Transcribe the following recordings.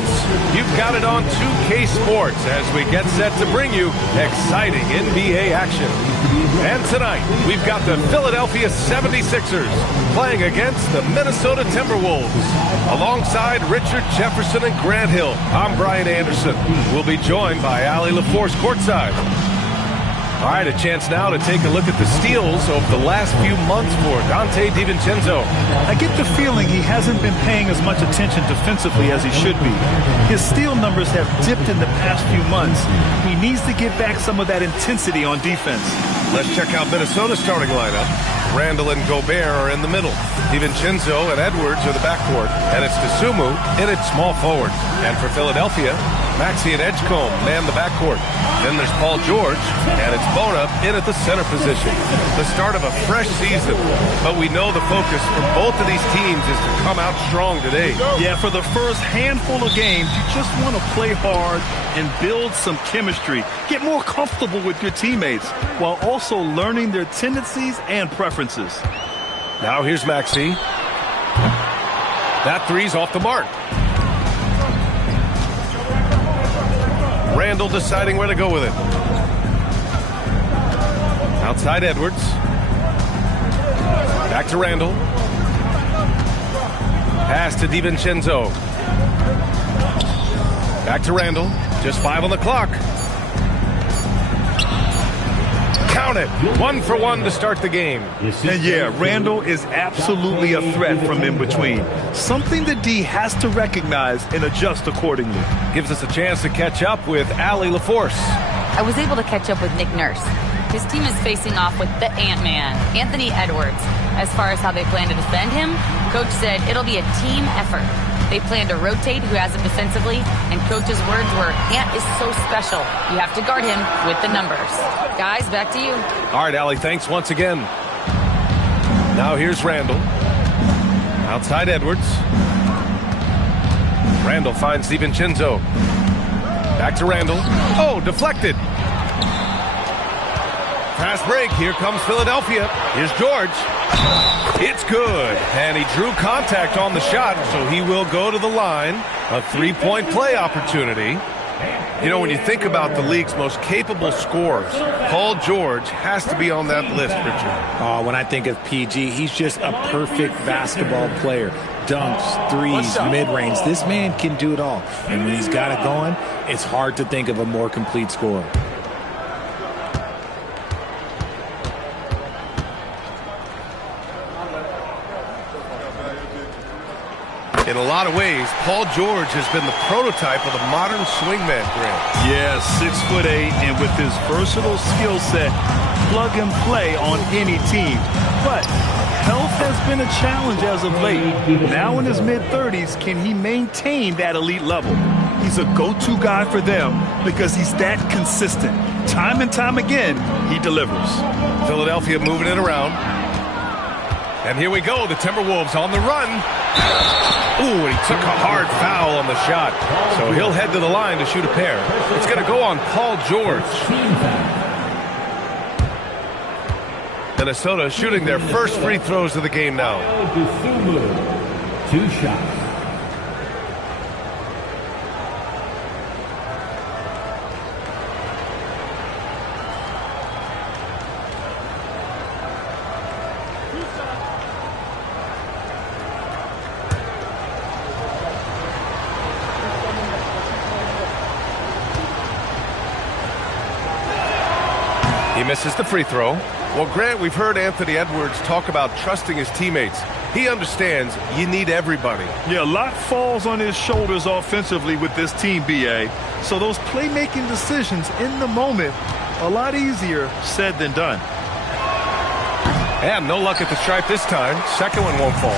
fans. You've got it on 2K Sports as we get set to bring you exciting NBA action. And tonight, we've got the Philadelphia 76ers playing against the Minnesota Timberwolves. Alongside Richard Jefferson and Grant Hill, I'm Brian Anderson. We'll be joined by Allie LaForce courtside. All right, a chance now to take a look at the steals over the last few months for Donte DiVincenzo. I get the feeling he hasn't been paying as much attention defensively as he should be. His steal numbers have dipped in the past few months. He needs to get back some of that intensity on defense. Let's check out Minnesota's starting lineup. Randall and Gobert are in the middle. DiVincenzo and Edwards are the backcourt. And it's Dosunmu in its small forward. And for Philadelphia, Maxey and Edgecombe man the backcourt. Then there's Paul George, and it's Bona in at the center position. The start of a fresh season, but we know the focus for both of these teams is to come out strong today. Yeah, for the first handful of games, you just want to play hard and build some chemistry. Get more comfortable with your teammates while also learning their tendencies and preferences. Now here's Maxey. That three's off the mark. Randall deciding where to go with it. Outside Edwards. Back to Randall. Pass to DiVincenzo. Back to Randall. Just 5 on the clock. Count it. 1 for 1 to start the game. And yeah, Randall is absolutely a threat from in between. Something the D has to recognize and adjust accordingly. Gives us a chance to catch up with Allie LaForce. I was able to catch up with Nick Nurse. His team is facing off with the Ant-Man, Anthony Edwards. As far as how they plan to defend him, Coach said it'll be a team effort. They plan to rotate who has him defensively, and Coach's words were, Ant is so special. You have to guard him with the numbers. Guys, back to you. All right, Allie, thanks once again. Now here's Randall. Outside Edwards. Randall finds DiVincenzo. Back to Randall. Oh, deflected. Fast break. Here comes Philadelphia. Here's George. It's good. And he drew contact on the shot, so he will go to the line. A three-point play opportunity. You know, when you think about the league's most capable scorers, Paul George has to be on that list, Richard. When I think of PG, he's just a perfect basketball player. Dunks, threes, mid-range. This man can do it all. And when he's got it going, it's hard to think of a more complete scorer. In a lot of ways, Paul George has been the prototype of the modern swingman, Grant. Yeah, 6'8", and with his versatile skill set, plug and play on any team. But health has been a challenge as of late. Now in his mid-30s, can he maintain that elite level? He's a go-to guy for them because he's that consistent. Time and time again, he delivers. Philadelphia moving it around. And here we go, the Timberwolves on the run. Ooh, and he took a hard foul on the shot. So he'll head to the line to shoot a pair. It's going to go on Paul George. Minnesota shooting their first free throws of the game now. 2 shots. He misses the free throw. Well, Grant, we've heard Anthony Edwards talk about trusting his teammates. He understands you need everybody. Yeah, a lot falls on his shoulders offensively with this team, BA. So those playmaking decisions in the moment, a lot easier said than done. And no luck at the stripe this time. Second one won't fall.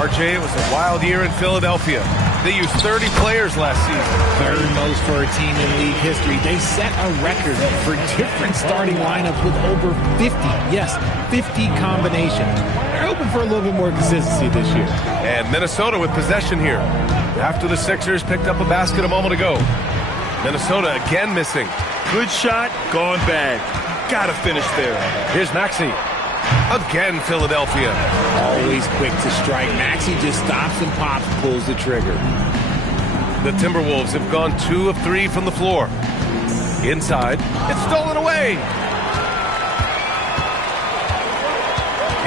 RJ, it was a wild year in Philadelphia. They used 30 players last season. Third most for a team in league history. They set a record for different starting lineups with over 50, yes, 50 combinations. They're hoping for a little bit more consistency this year. And Minnesota with possession here. After the Sixers picked up a basket a moment ago. Minnesota again missing. Good shot, gone bad. Gotta finish there. Here's Maxey. Again, Philadelphia. Always quick to strike. Maxey just stops and pops, pulls the trigger. The Timberwolves have gone 2 of 3 from the floor. Inside, it's stolen away.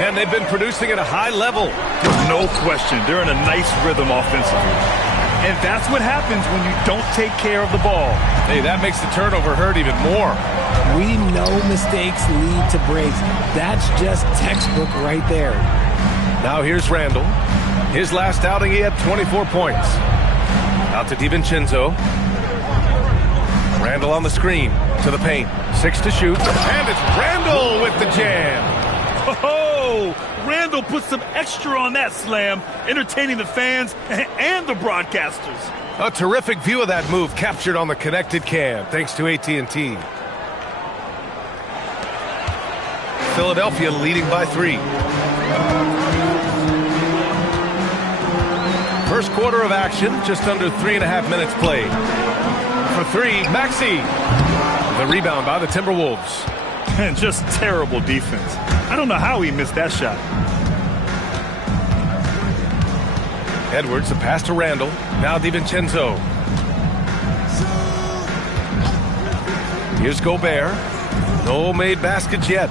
And they've been producing at a high level. No question, they're in a nice rhythm offensively. And that's what happens when you don't take care of the ball. Hey, that makes the turnover hurt even more. We know mistakes lead to breaks. That's just textbook right there. Now here's Randall. His last outing, he had 24 points. Out to DiVincenzo. Randall on the screen to the paint. 6 to shoot. And it's Randall with the jam. Oh, Randall put some extra on that slam, entertaining the fans and the broadcasters. A terrific view of that move captured on the connected cam, thanks to AT&T. Philadelphia leading by 3. First quarter of action, just under 3.5 minutes played. For 3, Maxey. The rebound by the Timberwolves. And just terrible defense. I don't know how he missed that shot. Edwards, a pass to Randall. Now DiVincenzo. Here's Gobert. No made baskets yet.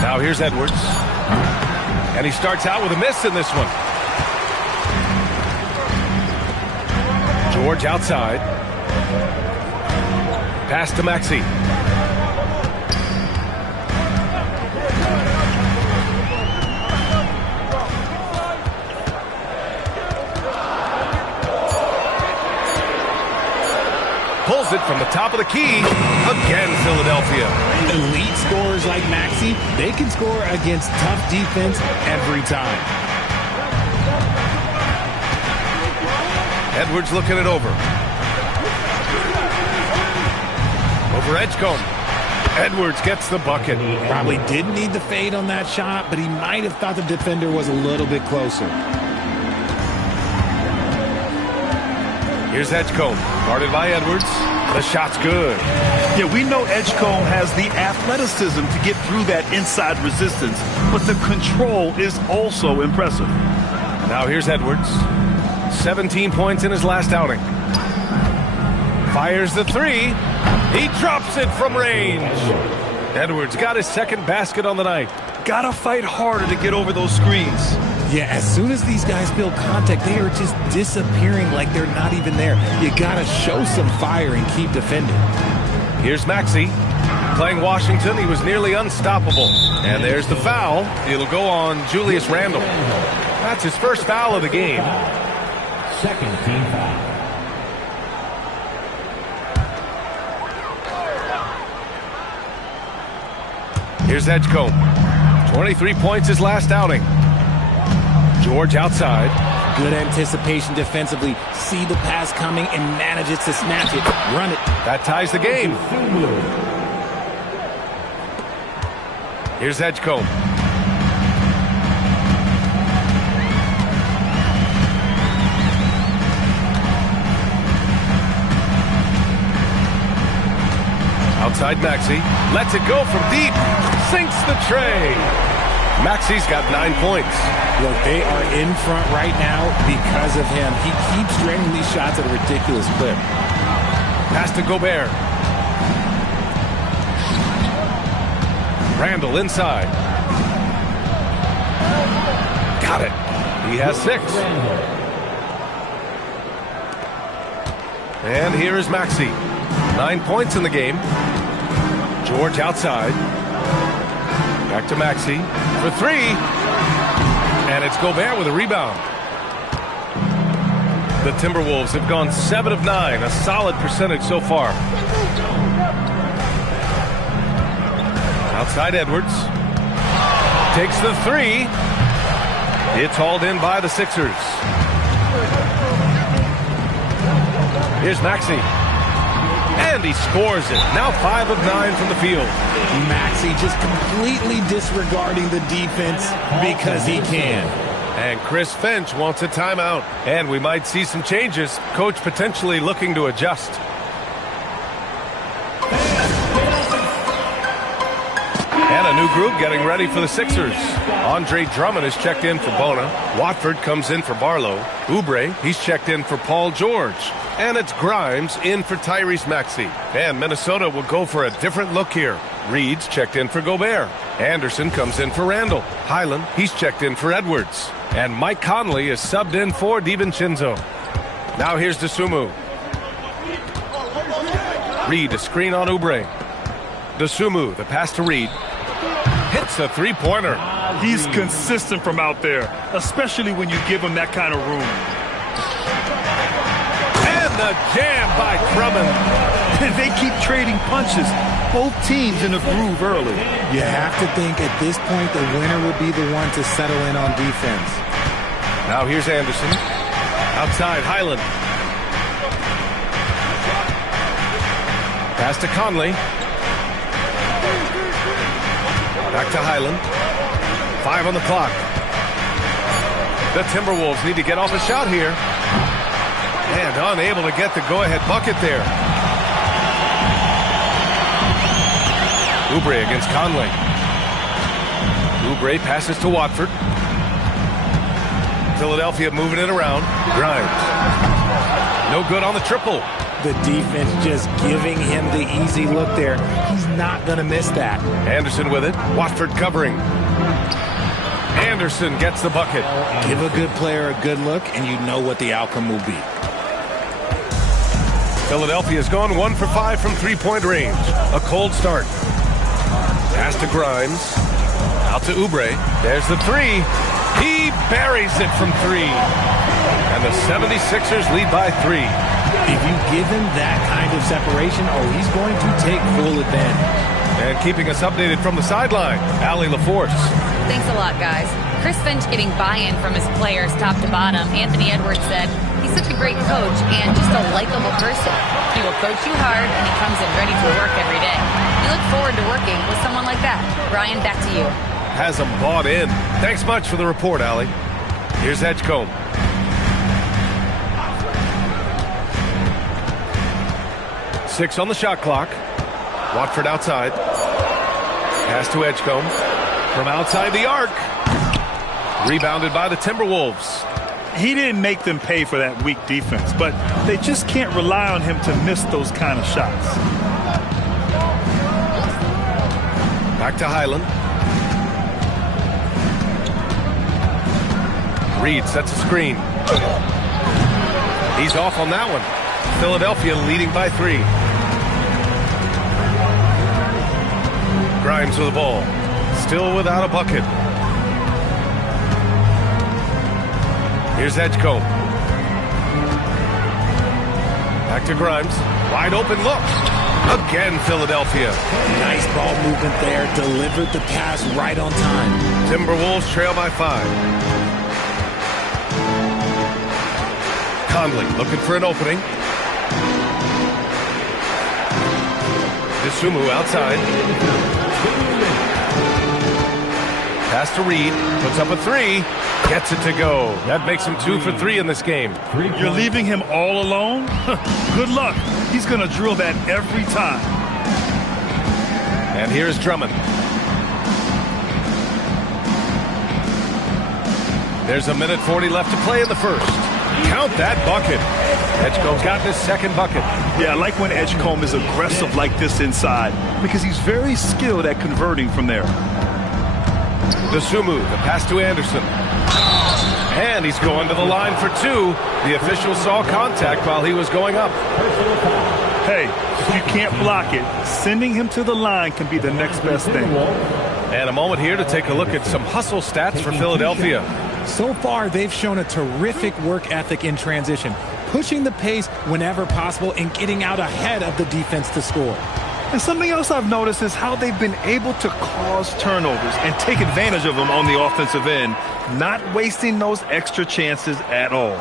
Now here's Edwards. And he starts out with a miss in this one. George outside. Pass to Maxey. Pulls it from the top of the key. Again, Philadelphia. Elite scorers like Maxey, they can score against tough defense every time. Edwards looking it over. Over Edgecombe. Edwards gets the bucket. Probably didn't need the fade on that shot, but he might have thought the defender was a little bit closer. Here's Edgecombe, guarded by Edwards. The shot's good. Yeah, we know Edgecombe has the athleticism to get through that inside resistance, but the control is also impressive. Now here's Edwards. 17 points in his last outing. Fires the 3. He drops it from range. Edwards got his second basket on the night. Gotta fight harder to get over those screens. Yeah, as soon as these guys feel contact, they are just disappearing like they're not even there. You gotta show some fire and keep defending. Here's Maxey. Playing Washington, he was nearly unstoppable. And there's the foul. It'll go on Julius Randle. That's his first foul of the game. Second team foul. Here's Edgecombe. 23 points his last outing. George outside. Good anticipation defensively. See the pass coming and manages to snatch it. Run it. That ties the game. Here's Edgecombe. Outside Maxey. Lets it go from deep. Sinks the tray. Maxey's got 9 points. Look, they are in front right now because of him. He keeps draining these shots at a ridiculous clip. Pass to Gobert. Randall inside. Got it. He has 6. And here is Maxey. 9 points in the game. George outside. Back to Maxey for 3. And it's Gobert with a rebound. The Timberwolves have gone 7 of 9, a solid percentage so far. Outside Edwards. Takes the 3. It's hauled in by the Sixers. Here's Maxey. And he scores it. Now 5 of 9 from the field. Maxey just completely disregarding the defense because he can. And Chris Finch wants a timeout. And we might see some changes. Coach potentially looking to adjust. And new group getting ready for the Sixers. Andre Drummond is checked in for Bona. Watford comes in for Barlow. Oubre, he's checked in for Paul George. And it's Grimes in for Tyrese Maxey. And Minnesota will go for a different look here. Reed's checked in for Gobert. Anderson comes in for Randall. Highland, he's checked in for Edwards. And Mike Conley is subbed in for DiVincenzo. Now here's Dosunmu. Reed, a screen on Oubre. Dosunmu, the pass to Reed. Hits a three-pointer. He's consistent from out there, especially when you give him that kind of room. And the jam by Drummond. They keep trading punches. Both teams in the groove early. You have to think at this point the winner will be the one to settle in on defense. Now here's Anderson. Outside, Highland. Pass to Conley. Back to Highland. 5 on the clock. The Timberwolves need to get off a shot here. And unable to get the go-ahead bucket there. Oubre against Conley. Oubre passes to Watford. Philadelphia moving it around. Grimes. No good on the triple. The defense just giving him the easy look there. He's not going to miss that. Anderson with it. Watford covering. Anderson gets the bucket. Give a good player a good look, and you know what the outcome will be. Philadelphia's gone 1 for 5 from three-point range. A cold start. Pass to Grimes. Out to Oubre. There's the three. He buries it from 3. And the 76ers lead by 3. If you give him that kind of separation, he's going to take full advantage. And keeping us updated from the sideline, Allie LaForce. Thanks a lot, guys. Chris Finch getting buy-in from his players top to bottom. Anthony Edwards said, he's such a great coach and just a likable person. He will coach you hard, and he comes in ready for work every day. We look forward to working with someone like that. Brian, back to you. Has them bought in. Thanks much for the report, Allie. Here's Edgecombe. Six on the shot clock. Watford outside. Pass to Edgecombe. From outside the arc. Rebounded by the Timberwolves. He didn't make them pay for that weak defense, but they just can't rely on him to miss those kind of shots. Back to Highland. Reed sets a screen. He's off on that one. Philadelphia leading by 3. Grimes with the ball. Still without a bucket. Here's Edgecombe. Back to Grimes. Wide open look. Again, Philadelphia. Nice ball movement there. Delivered the pass right on time. Timberwolves trail by 5. Conley looking for an opening. Dosunmu outside. Pass to Reed. Puts up a 3. Gets it to go. That makes him 2 for 3 in this game. You're leaving him all alone? Good luck. He's going to drill that every time. And here's Drummond. There's 1:40 left to play in the first. Count that bucket. Edgecombe's got his second bucket. Yeah, I like when Edgecombe is aggressive like this inside because he's very skilled at converting from there. Dosunmu, the pass to Anderson. And he's going to the line for 2. The official saw contact while he was going up. Hey, if you can't block it, sending him to the line can be the next best thing. And a moment here to take a look at some hustle stats for Philadelphia. So far, they've shown a terrific work ethic in transition, pushing the pace whenever possible and getting out ahead of the defense to score. And something else I've noticed is how they've been able to cause turnovers and take advantage of them on the offensive end, not wasting those extra chances at all.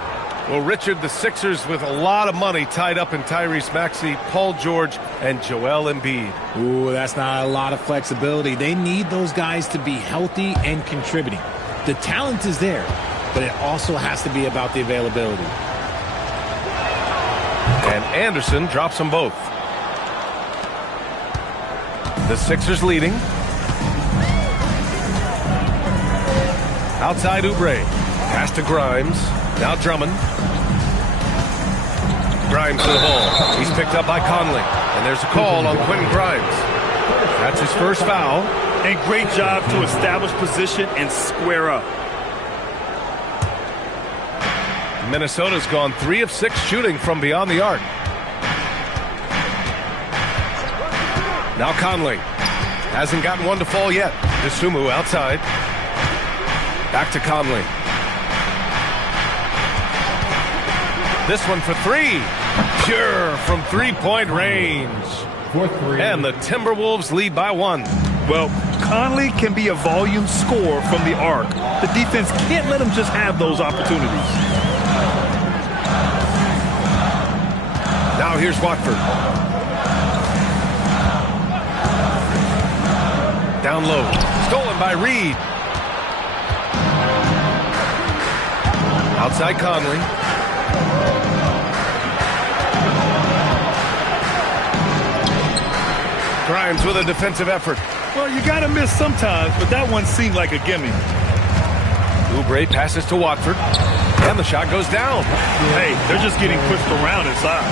Well, Richard, the Sixers with a lot of money tied up in Tyrese Maxey, Paul George, and Joel Embiid. Ooh, that's not a lot of flexibility. They need those guys to be healthy and contributing. The talent is there, but it also has to be about the availability. And Anderson drops them both. The Sixers leading. Outside Oubre. Pass to Grimes. Now Drummond. Grimes to the ball. He's picked up by Conley. And there's a call on Quentin Grimes. That's his first foul. And great job to establish position and square up. Minnesota's gone 3 of 6 shooting from beyond the arc. Now Conley. Hasn't gotten one to fall yet. Dosunmu outside. Back to Conley. This one for 3. Pure from three-point range. And the Timberwolves lead by 1. Well, Conley can be a volume scorer from the arc. The defense can't let him just have those opportunities. Now here's Watford. Down low. Stolen by Reed. Outside Conley. Grimes with a defensive effort. Well, you got to miss sometimes, but that one seemed like a gimme. Oubre passes to Watford. And the shot goes down. Hey, they're just getting pushed around inside.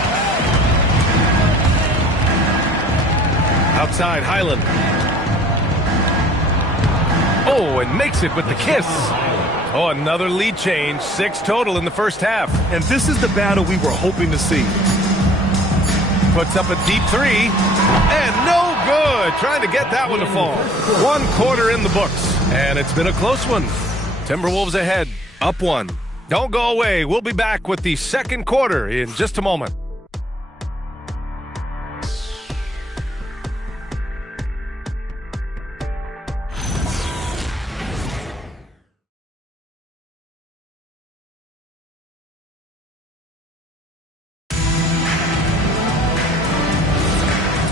Outside Highland. Oh, and makes it with the kiss. Oh, another lead change. 6 total in the first half. And this is the battle we were hoping to see. Puts up a deep 3. And no good. Trying to get that one to fall. 1 quarter in the books. And it's been a close one. Timberwolves ahead. Up 1. Don't go away. We'll be back with the second quarter in just a moment.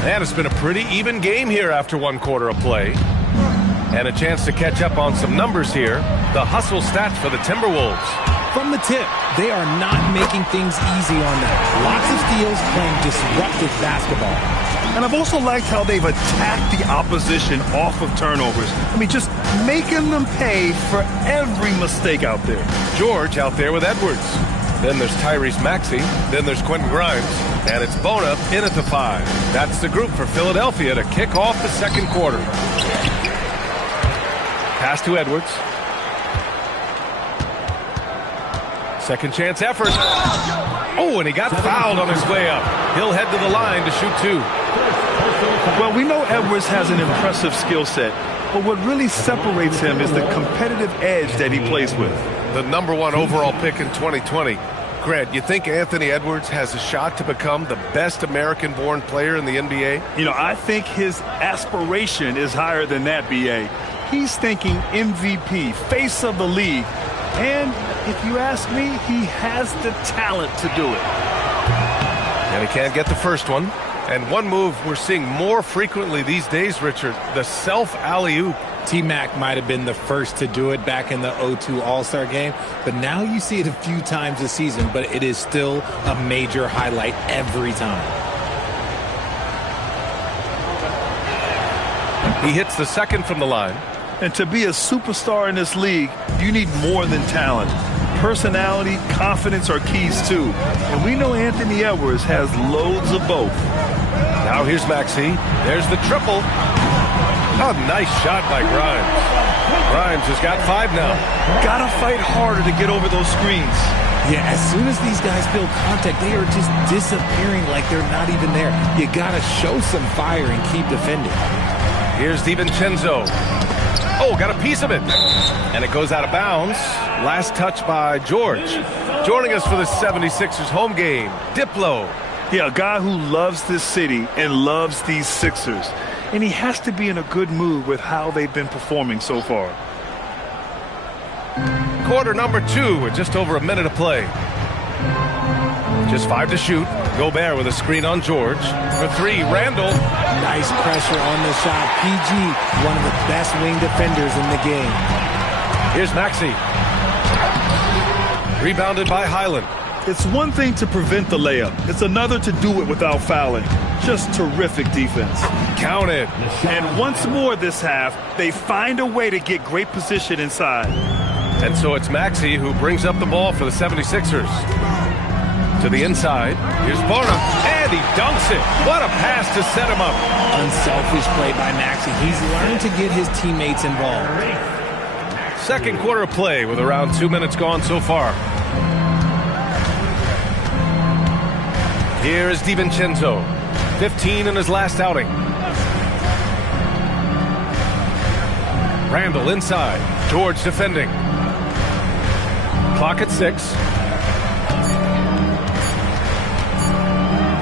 And it's been a pretty even game here after 1 quarter of play. And a chance to catch up on some numbers here. The hustle stats for the Timberwolves. From the tip, they are not making things easy on them. Lots of steals, playing disruptive basketball. And I've also liked how they've attacked the opposition off of turnovers. I mean, just making them pay for every mistake out there. George out there with Edwards. Then there's Tyrese Maxey. Then there's Quentin Grimes. And it's Bona in at the 5. That's the group for Philadelphia to kick off the second quarter. Pass to Edwards. Second chance effort. Oh, and he got fouled on his way up. He'll head to the line to shoot 2. Well, we know Edwards has an impressive skill set, but what really separates him is the competitive edge that he plays with. The #1 overall pick in 2020. Grant, you think Anthony Edwards has a shot to become the best American-born player in the NBA? You know, I think his aspiration is higher than that, B.A. He's thinking MVP, face of the league. And if you ask me, he has the talent to do it. And he can't get the first one. And one move we're seeing more frequently these days, Richard, the self-alley-oop. T-Mac might have been the first to do it back in the 02 All-Star game, but now you see it a few times this season, but it is still a major highlight every time. He hits the second from the line. And to be a superstar in this league, you need more than talent. Personality, confidence are keys too. And we know Anthony Edwards has loads of both. Now here's Maxey. There's the triple. Oh, nice shot by Grimes. Grimes has got 5 now. Gotta fight harder to get over those screens. Yeah, as soon as these guys feel contact, they are just disappearing like they're not even there. You gotta show some fire and keep defending. Here's DiVincenzo. Oh, got a piece of it. And it goes out of bounds. Last touch by George. Joining us for the 76ers home game, Diplo. Yeah, a guy who loves this city and loves these Sixers. And he has to be in a good mood with how they've been performing so far. Quarter number 2 with just over a minute of play. Just 5 to shoot. Gobert with a screen on George. For 3, Randall. Nice pressure on the shot. PG, one of the best wing defenders in the game. Here's Maxey. Rebounded by Highland. It's one thing to prevent the layup. It's another to do it without fouling. Just terrific defense. Counted. And once more this half, they find a way to get great position inside. And so it's Maxey who brings up the ball for the 76ers. To the inside. Here's Barnum. And he dunks it. What a pass to set him up. Unselfish play by Maxey. He's learned to get his teammates involved. Second quarter of play with around 2 minutes gone so far. Here is DiVincenzo. 15 in his last outing. Randall inside. George defending. Clock at 6.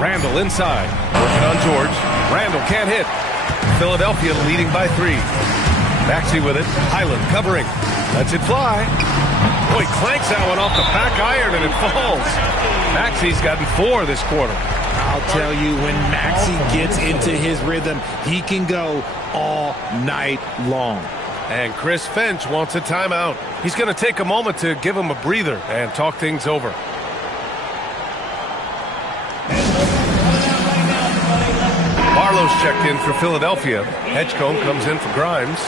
Randall inside. Working on George. Randall can't hit. Philadelphia leading by 3. Maxey with it. Highland covering. Lets it fly. Oh, he clanks that one off the back iron and it falls. Maxey's gotten 4 this quarter. I'll tell you, when Maxey gets into his rhythm, he can go all night long. And Chris Finch wants a timeout. He's going to take a moment to give him a breather and talk things over. Barlow's checked in for Philadelphia. Edgecombe comes in for Grimes.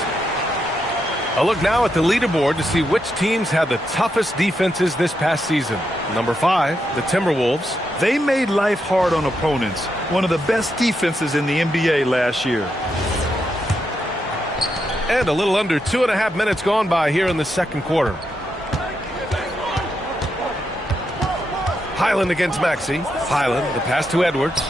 A look now at the leaderboard to see which teams had the toughest defenses this past season. Number 5, the Timberwolves. They made life hard on opponents. One of the best defenses in the NBA last year. And a little under 2.5 minutes gone by here in the second quarter. Highland against Maxey. Highland, the pass to Edwards.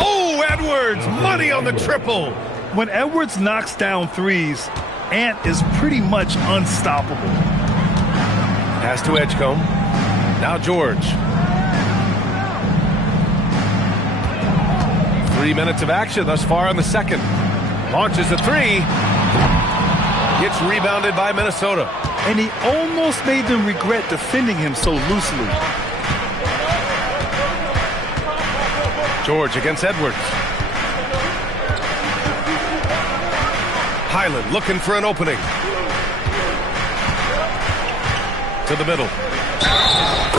Oh, Edwards! Money on the triple! When Edwards knocks down threes, Ant is pretty much unstoppable. Pass to Edgecombe. Now George. 3 minutes of action thus far in the second. Launches a 3. Gets rebounded by Minnesota. And he almost made them regret defending him so loosely. George against Edwards. Highland looking for an opening. To the middle.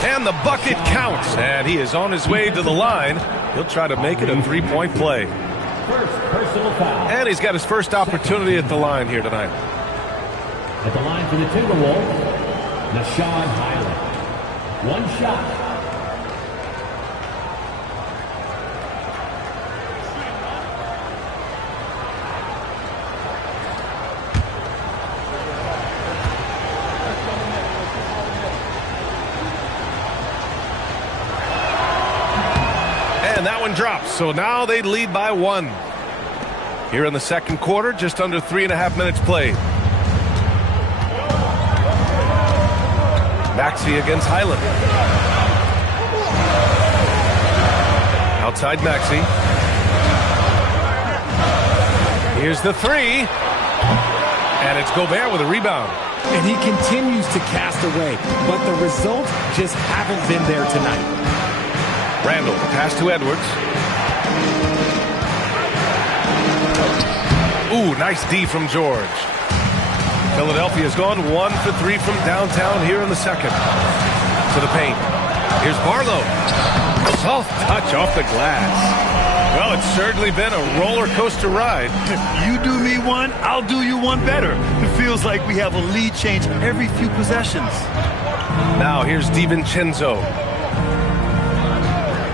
And the bucket counts. And he is on his way to the line. He'll try to make it a three-point play. First personal foul. And he's got his first opportunity at the line here tonight. At the line for the Timberwolves, Nashawn Highland. One shot. And that one drops. So now they lead by 1. Here in the second quarter, just under 3.5 minutes played. Maxey against Highland. Outside Maxey. Here's the 3. And it's Gobert with a rebound. And he continues to cast away, but the results just haven't been there tonight. Randall, pass to Edwards. Ooh, nice D from George. Philadelphia's gone 1 for 3 from downtown here in the second. To the paint. Here's Barlow. Soft touch off the glass. Well, it's certainly been a roller coaster ride. You do me one, I'll do you one better. It feels like we have a lead change every few possessions. Now here's DiVincenzo.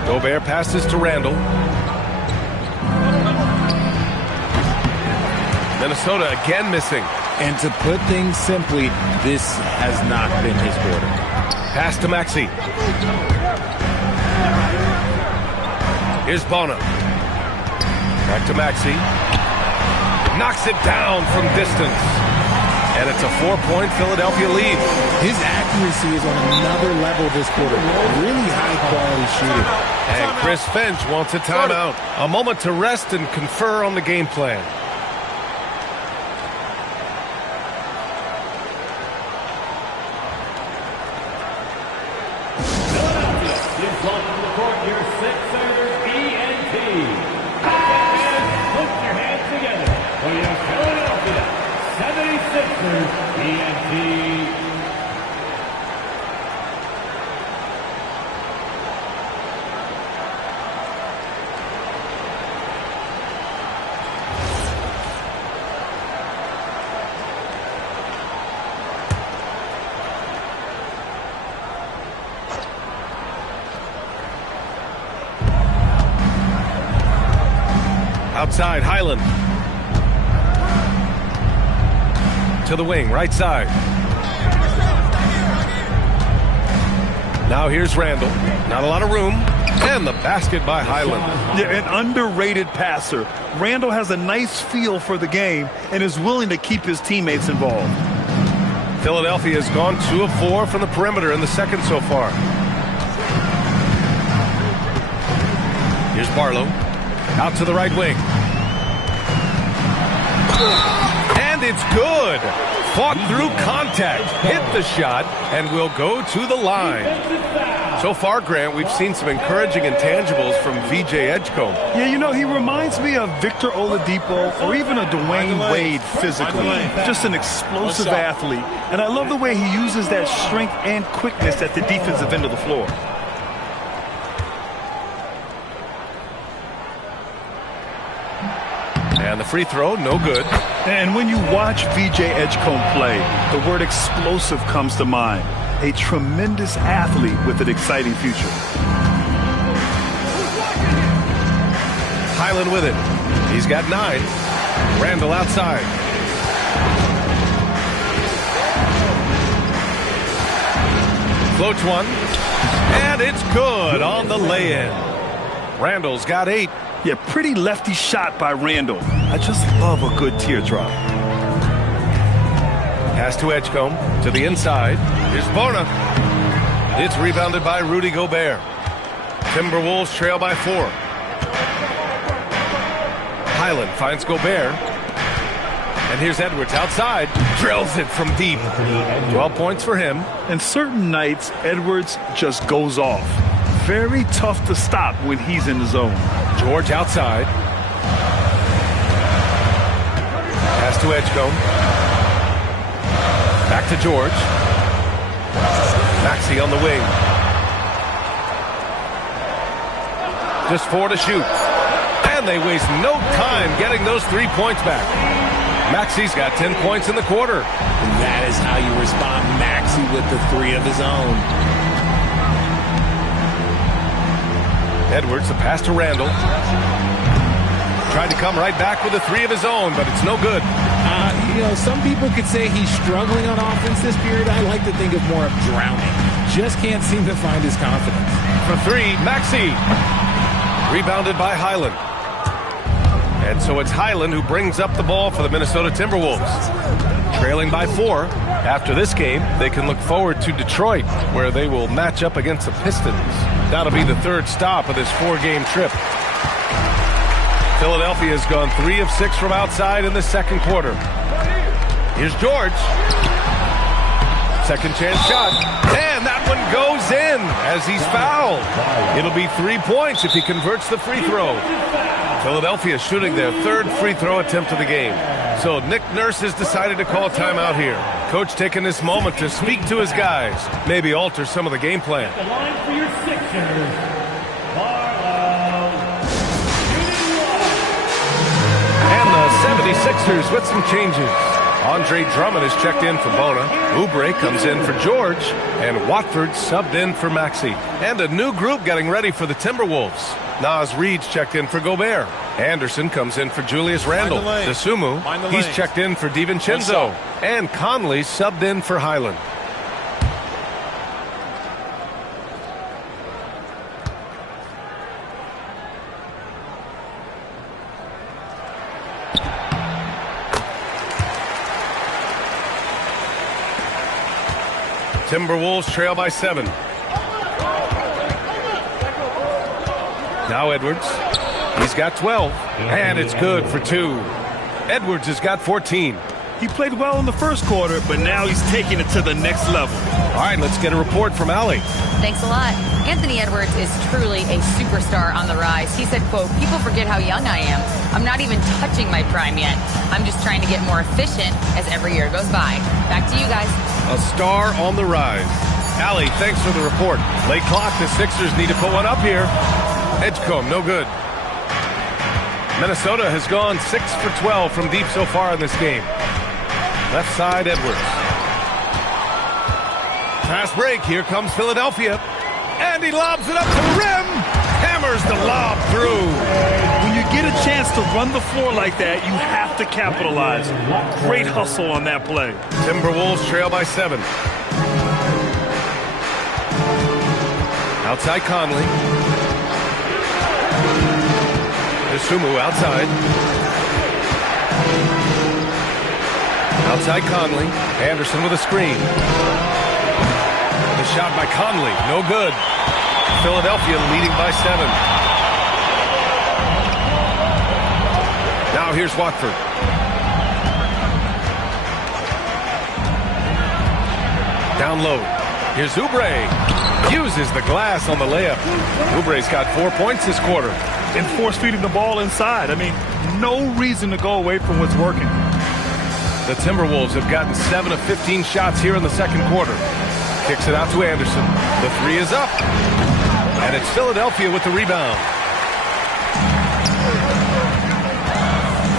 Gobert passes to Randall. Minnesota again missing. And to put things simply, this has not been his quarter. Pass to Maxey. Here's Bona. Back to Maxey. Knocks it down from distance. And it's a 4-point Philadelphia lead. His accuracy is on another level this quarter. Really high-quality shooter. And Chris Finch wants a timeout. A moment to rest and confer on the game plan. Outside, Highland. To the wing, right side. Now here's Randall. Not a lot of room. And the basket by Highland. Yeah, an underrated passer. Randall has a nice feel for the game and is willing to keep his teammates involved. Philadelphia has gone 2 of 4 from the perimeter in the second so far. Here's Barlow. Out to the right wing. And it's good. Fought through contact. Hit the shot and will go to the line. So far, Grant, we've seen some encouraging intangibles from VJ Edgecombe. Yeah, you know, he reminds me of Victor Oladipo or even a Dwayne Wade physically. Just an explosive athlete. And I love the way he uses that strength and quickness at the defensive end of the floor. And the free throw, no good. And when you watch VJ Edgecombe play, the word explosive comes to mind. A tremendous athlete with an exciting future. Highland with it. He's got 9. Randall outside. Floats one. And it's good on the lay-in. Randall's got 8. Yeah, pretty lefty shot by Randall. I just love a good teardrop. Pass to Edgecombe, to the inside. Here's Bona. It's rebounded by Rudy Gobert. Timberwolves trail by 4. Highland finds Gobert. And here's Edwards outside. Drills it from deep. 12 points for him. And certain nights, Edwards just goes off. Very tough to stop when he's in the zone. George outside. Pass to Edgecombe. Back to George. Maxey on the wing. Just 4 to shoot. And they waste no time getting those 3 points back. Maxey's got 10 points in the quarter. And that is how you respond. Maxey with the 3 of his own. Edwards, the pass to Randall. Tried to come right back with a 3 of his own, but it's no good. You know, some people could say he's struggling on offense this period. I like to think of more of drowning. Just can't seem to find his confidence. For 3, Maxey. Rebounded by Highland. And so it's Highland who brings up the ball for the Minnesota Timberwolves. Trailing by 4. After this game, they can look forward to Detroit, where they will match up against the Pistons. That'll be the 3rd stop of this 4-game trip. Philadelphia has gone 3 of 6 from outside in the second quarter. Here's George. Second chance shot. And that one goes in as he's fouled. It'll be 3 points if he converts the free throw. Philadelphia shooting their 3rd free throw attempt of the game. So Nick Nurse has decided to call a timeout here. Coach taking this moment to speak to his guys. Maybe alter some of the game plan. The line for your Sixers, And the 76ers with some changes. Andre Drummond is checked in for Bona. Oubre comes in for George. And Watford subbed in for Maxey. And a new group getting ready for the Timberwolves. Naz Reid's checked in for Gobert. Anderson comes in for Julius Randle. Dosunmu, he's checked in for DiVincenzo. And Conley subbed in for Highland. Timberwolves trail by 7. Now Edwards. He's got 12. And it's good for 2. Edwards has got 14. He played well in the first quarter, but now he's taking it to the next level. All right, let's get a report from Allie. Thanks a lot. Anthony Edwards is truly a superstar on the rise. He said, quote, "People forget how young I am. I'm not even touching my prime yet. I'm just trying to get more efficient as every year goes by." Back to you guys. A star on the rise. Allie, thanks for the report. Late clock, the Sixers need to put one up here. Edgecombe, no good. Minnesota has gone 6 for 12 from deep so far in this game. Left side, Edwards. Fast break. Here comes Philadelphia. And he lobs it up to the rim. Hammers the lob through. When you get a chance to run the floor like that, you have to capitalize. Great hustle on that play. Timberwolves trail by 7. Outside Conley. Isumu outside. Outside Conley. Anderson with a screen. The shot by Conley. No good. Philadelphia leading by 7. Now here's Watford. Down low. Here's Oubre. Uses the glass on the layup. Oubre's got 4 points this quarter. And force feeding the ball inside. I mean, no reason to go away from what's working. The Timberwolves have gotten 7 of 15 shots here in the second quarter. Kicks it out to Anderson. The 3 is up. And it's Philadelphia with the rebound.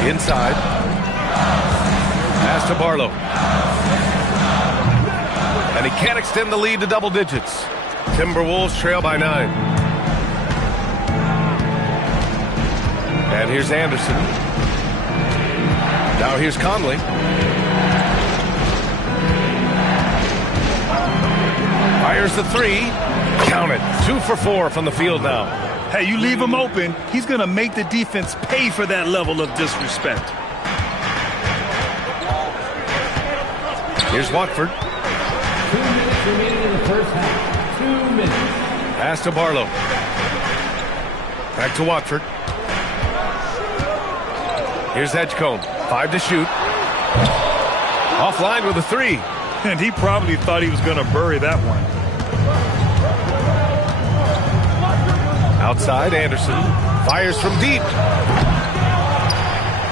Inside. Pass to Barlow. And he can't extend the lead to double digits. Timberwolves trail by 9. And here's Anderson. Now here's Conley. Fires the 3. Count it. 2 for 4 from the field now. Hey, you leave him open, he's going to make the defense pay for that level of disrespect. Here's Watford. 2 minutes remaining in the first half. 2 minutes. Pass to Barlow. Back to Watford. Here's Edgecombe. 5 to shoot. Offline with a 3. And he probably thought he was going to bury that one. Outside, Anderson. Fires from deep.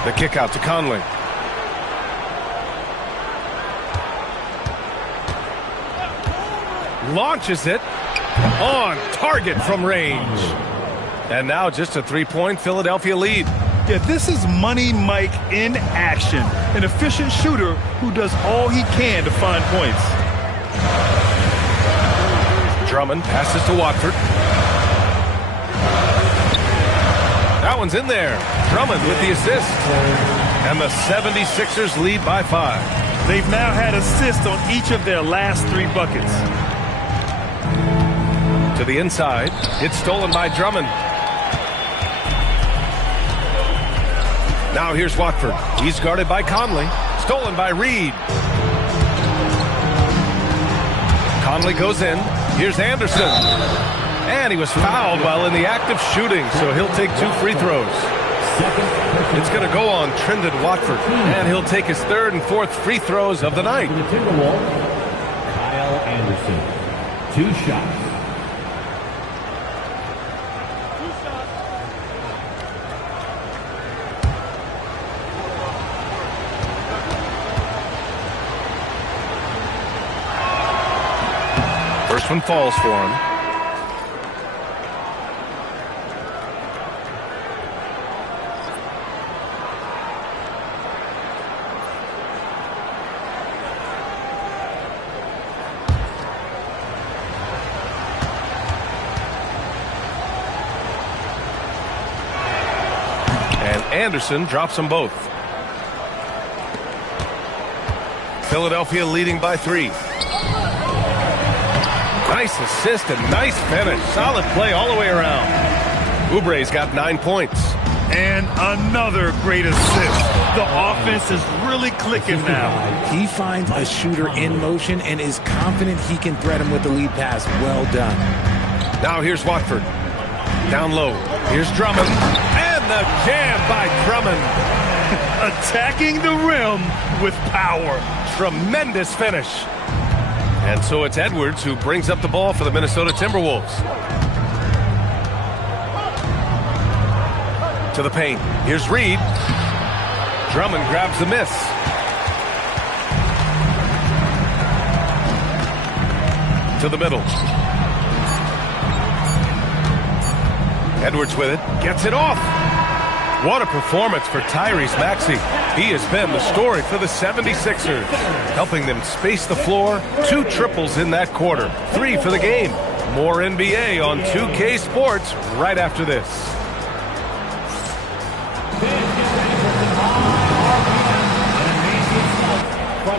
The kick out to Conley. Launches it. On target from range. And now just a 3-point Philadelphia lead. Yeah, this is Money Mike in action. An efficient shooter who does all he can to find points. Drummond passes to Watford. That one's in there. Drummond with the assist. And the 76ers lead by 5. They've now had assists on each of their last 3 buckets. To the inside. It's stolen by Drummond. Now here's Watford. He's guarded by Conley. Stolen by Reed. Conley goes in. Here's Anderson. And he was fouled while in the act of shooting, so he'll take 2 free throws. It's going to go on Trendon Watford, and he'll take his 3rd and 4th free throws of the night. For the Timberwolves, Kyle Anderson. 2 shots. First one falls for him. And Anderson drops them both. Philadelphia leading by 3. Nice assist and nice finish. Solid play all the way around. Oubre's got 9 points. And another great assist. The offense is really clicking now. He finds a shooter in motion and is confident he can thread him with the lead pass. Well done. Now here's Watford. Down low. Here's Drummond. And the jam by Drummond. Attacking the rim with power. Tremendous finish. And so it's Edwards who brings up the ball for the Minnesota Timberwolves. To the paint. Here's Reed. Drummond grabs the miss. To the middle. Edwards with it. Gets it off. What a performance for Tyrese Maxey. He has been the story for the 76ers, helping them space the floor. 2 triples in that quarter. 3 for the game. More NBA on 2K Sports right after this.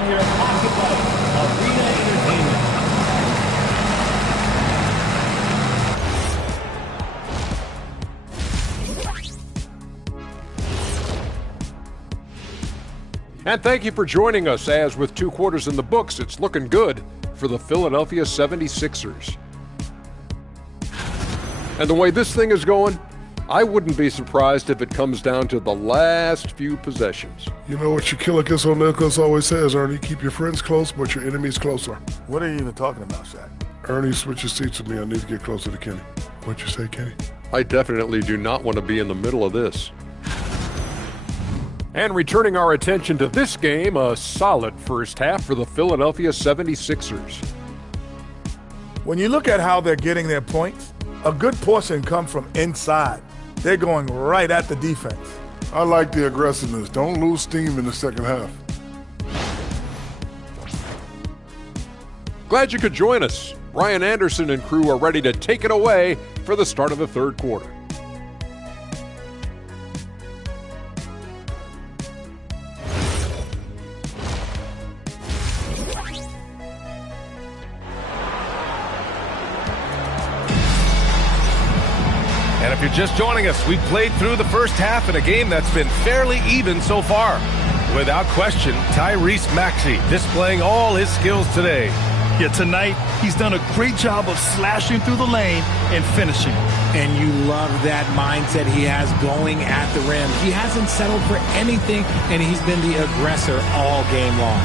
from your pocket buddy, Arena Entertainment. And thank you for joining us, as with 2 quarters in the books, it's looking good for the Philadelphia 76ers. And the way this thing is going, I wouldn't be surprised if it comes down to the last few possessions. You know what Shaquille O'Neal always says, Ernie, keep your friends close, but your enemies closer. What are you even talking about, Shaq? Ernie switches seats with me. I need to get closer to Kenny. What'd you say, Kenny? I definitely do not want to be in the middle of this. And returning our attention to this game, a solid first half for the Philadelphia 76ers. When you look at how they're getting their points, a good portion come from inside. They're going right at the defense. I like the aggressiveness. Don't lose steam in the second half. Glad you could join us. Ryan Anderson and crew are ready to take it away for the start of the third quarter. And if you're just joining us, we've played through the first half in a game that's been fairly even so far. Without question, Tyrese Maxey displaying all his skills today. Yeah, tonight, he's done a great job of slashing through the lane and finishing. And you love that mindset he has going at the rim. He hasn't settled for anything, and he's been the aggressor all game long.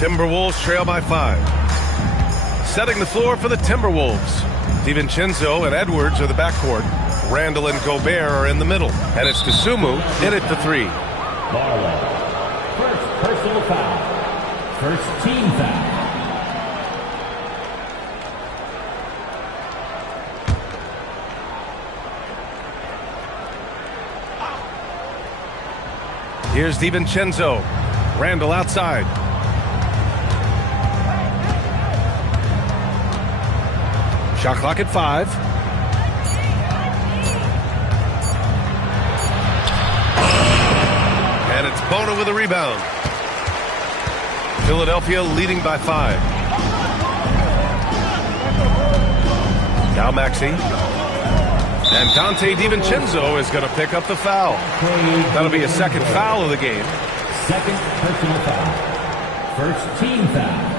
Timberwolves trail by 5. Setting the floor for the Timberwolves. DiVincenzo and Edwards are the backcourt. Randall and Gobert are in the middle. And it's Kasumu in at the 3. Barlow. First personal foul. First team foul. Here's DiVincenzo. Randall outside. Shot clock at 5. And it's Bona with a rebound. Philadelphia leading by 5. Now Maxey. And Dante DiVincenzo is going to pick up the foul. That'll be a second foul of the game. Second personal foul. First team foul.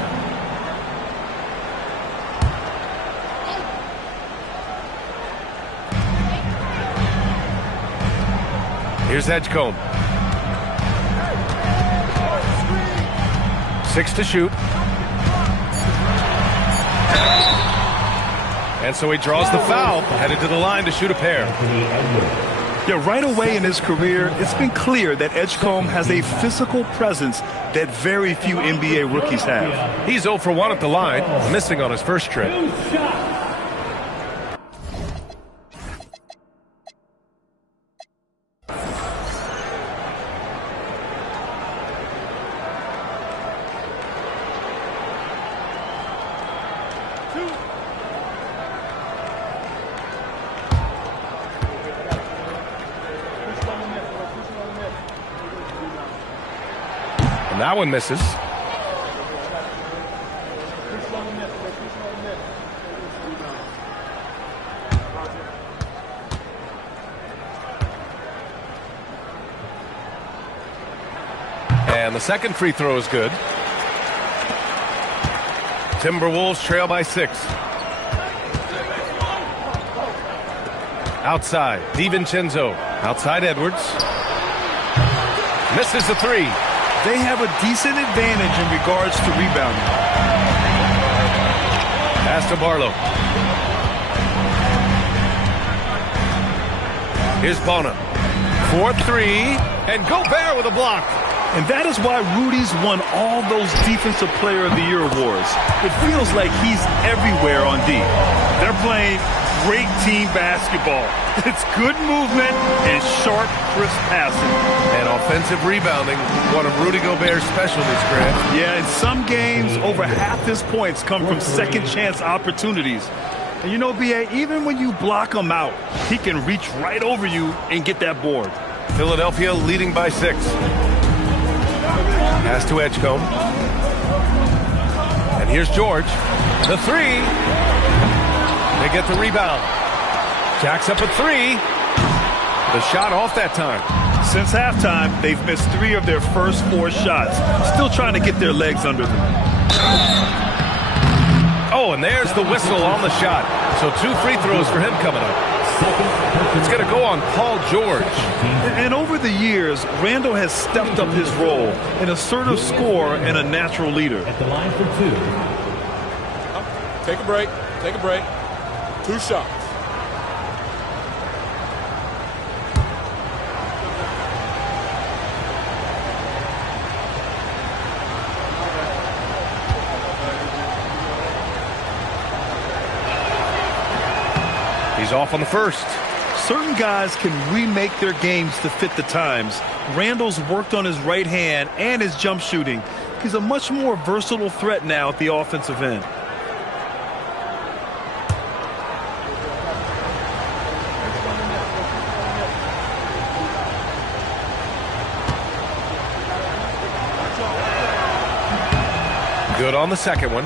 Here's Edgecombe. 6 to shoot. And so he draws the foul, headed to the line to shoot a pair. Yeah, right away in his career, it's been clear that Edgecombe has a physical presence that very few NBA rookies have. He's 0 for 1 at the line, missing on his first trip. And that one misses. And the second free throw is good. Timberwolves trail by 6. Outside, DiVincenzo. Outside Edwards. Misses the 3. They have a decent advantage in regards to rebounding. Pass to Barlow. Here's Bona. 4-3. And Gobert with a block. And that is why Rudy's won all those Defensive Player of the Year awards. It feels like he's everywhere on D. They're playing great team basketball. It's good movement and sharp, crisp passing. And offensive rebounding, one of Rudy Gobert's specialties, Grant. Yeah, in some games, over half his points come from second-chance opportunities. And you know, B.A., even when you block him out, he can reach right over you and get that board. Philadelphia leading by 6. Pass to Edgecombe. And here's George. The 3. They get the rebound. Jacks up a 3. The shot off that time. Since halftime, they've missed 3 of their first 4 shots. Still trying to get their legs under them. Oh, and there's the whistle on the shot. So 2 free throws for him coming up. It's going to go on Paul George. And over the years, Randall has stepped up his role, an assertive scorer and a natural leader. At the line for 2. Take a break. Take a break. 2 shots. He's off on the first. Certain guys can remake their games to fit the times. Randall's worked on his right hand and his jump shooting. He's a much more versatile threat now at the offensive end. Good on the second one.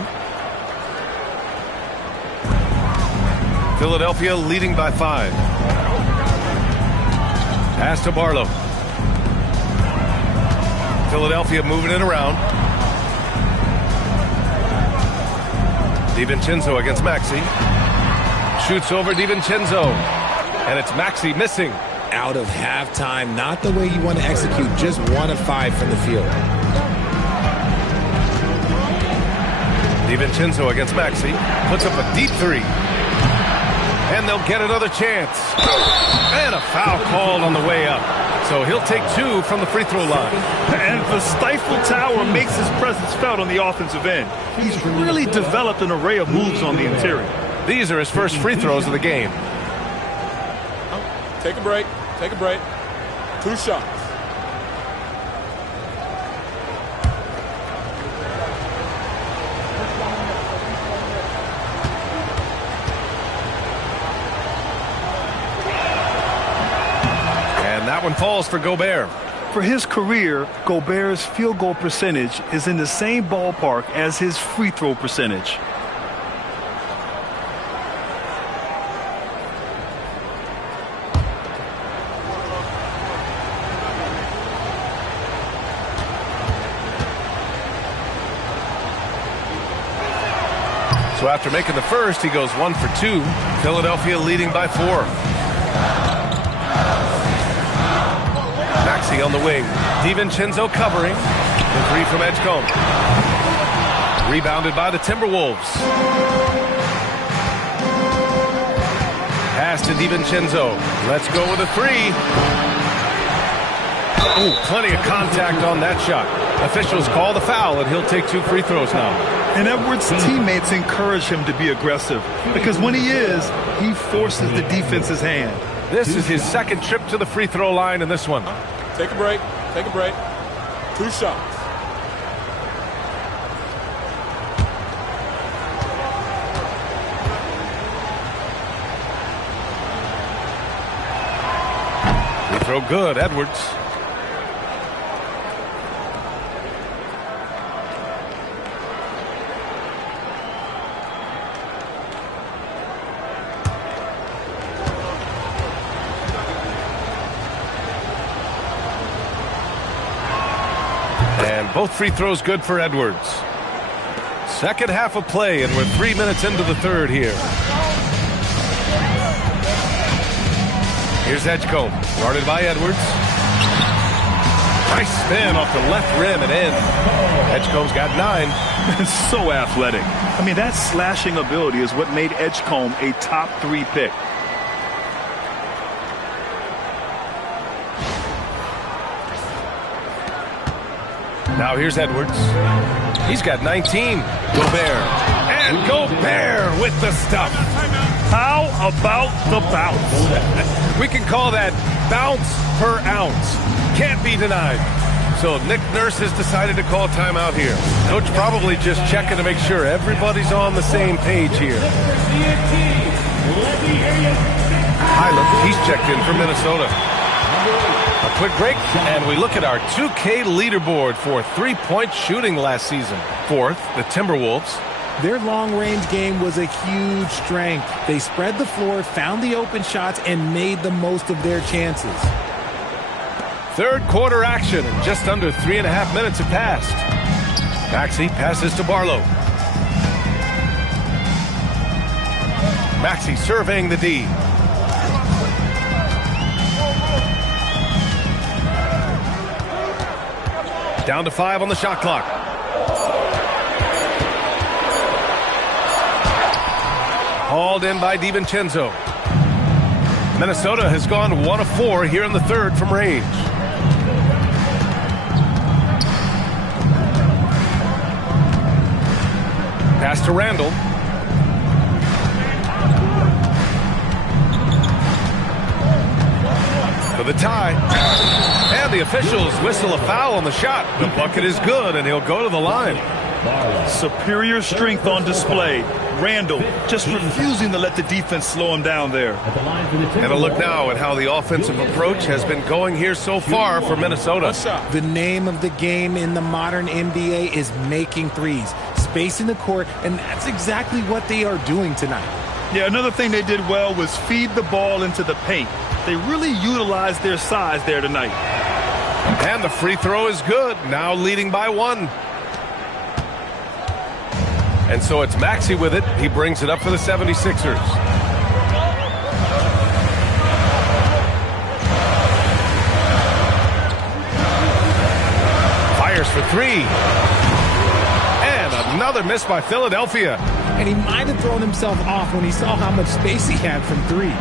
Philadelphia leading by 5. Pass to Barlow. Philadelphia moving it around. DiVincenzo against Maxey. Shoots over DiVincenzo. And it's Maxey missing. Out of halftime, not the way you want to execute, just 1 of 5 from the field. DiVincenzo against Maxey. Puts up a deep 3. And they'll get another chance. And a foul called on the way up. So he'll take 2 from the free throw line. And the stifle tower makes his presence felt on the offensive end. He's really developed an array of moves on the interior. These are his first free throws of the game. Take a break. Take a break. 2 shots. That one falls for Gobert. For his career, Gobert's field goal percentage is in the same ballpark as his free throw percentage. So after making the first, he goes 1 for 2. Philadelphia leading by 4. Maxey on the wing. DiVincenzo covering. The 3 from Edgecombe. Rebounded by the Timberwolves. Pass to DiVincenzo. Let's go with a 3. Oh, plenty of contact on that shot. Officials call the foul, and he'll take 2 free throws now. And Edwards' teammates encourage him to be aggressive because when he is, he forces the defense's hand. This is his second trip to the free throw line in this one. Take a break. Take a break. 2 shots. Free throw good, Edwards. Both free throws good for Edwards. Second half of play, and we're 3 minutes into the third here. Here's Edgecombe, guarded by Edwards. Nice spin off the left rim and in. Edgecombe's got 9. So athletic. I mean, that slashing ability is what made Edgecombe a top 3 pick. Now here's Edwards. He's got 19. Gobert. And Gobert with the stuff. How about the bounce? We can call that bounce per ounce. Can't be denied. So Nick Nurse has decided to call timeout here. Coach probably just checking to make sure everybody's on the same page here. Hyland, he's checked in from Minnesota. A quick break, and we look at our 2K leaderboard for three-point shooting last season. Fourth, the Timberwolves. Their long-range game was a huge strength. They spread the floor, found the open shots, and made the most of their chances. Third quarter action, and just under 3.5 minutes have passed. Maxey passes to Barlow. Maxey surveying the D. Down to 5 on the shot clock. Hauled in by DiVincenzo. Minnesota has gone 1 of 4 here in the third from range. Pass to Randall. For the tie. And the officials whistle a foul on the shot. The bucket is good, and he'll go to the line. Superior strength on display. Randall just refusing to let the defense slow him down there. And a look now at how the offensive approach has been going here so far for Minnesota. The name of the game in the modern NBA is making threes, spacing the court, and that's exactly what they are doing tonight. Yeah, another thing they did well was feed the ball into the paint. They really utilized their size there tonight. And the free throw is good, now leading by 1. And so it's Maxey with it. He brings it up for the 76ers. Fires for 3. And another miss by Philadelphia. And he might have thrown himself off when he saw how much space he had from 3.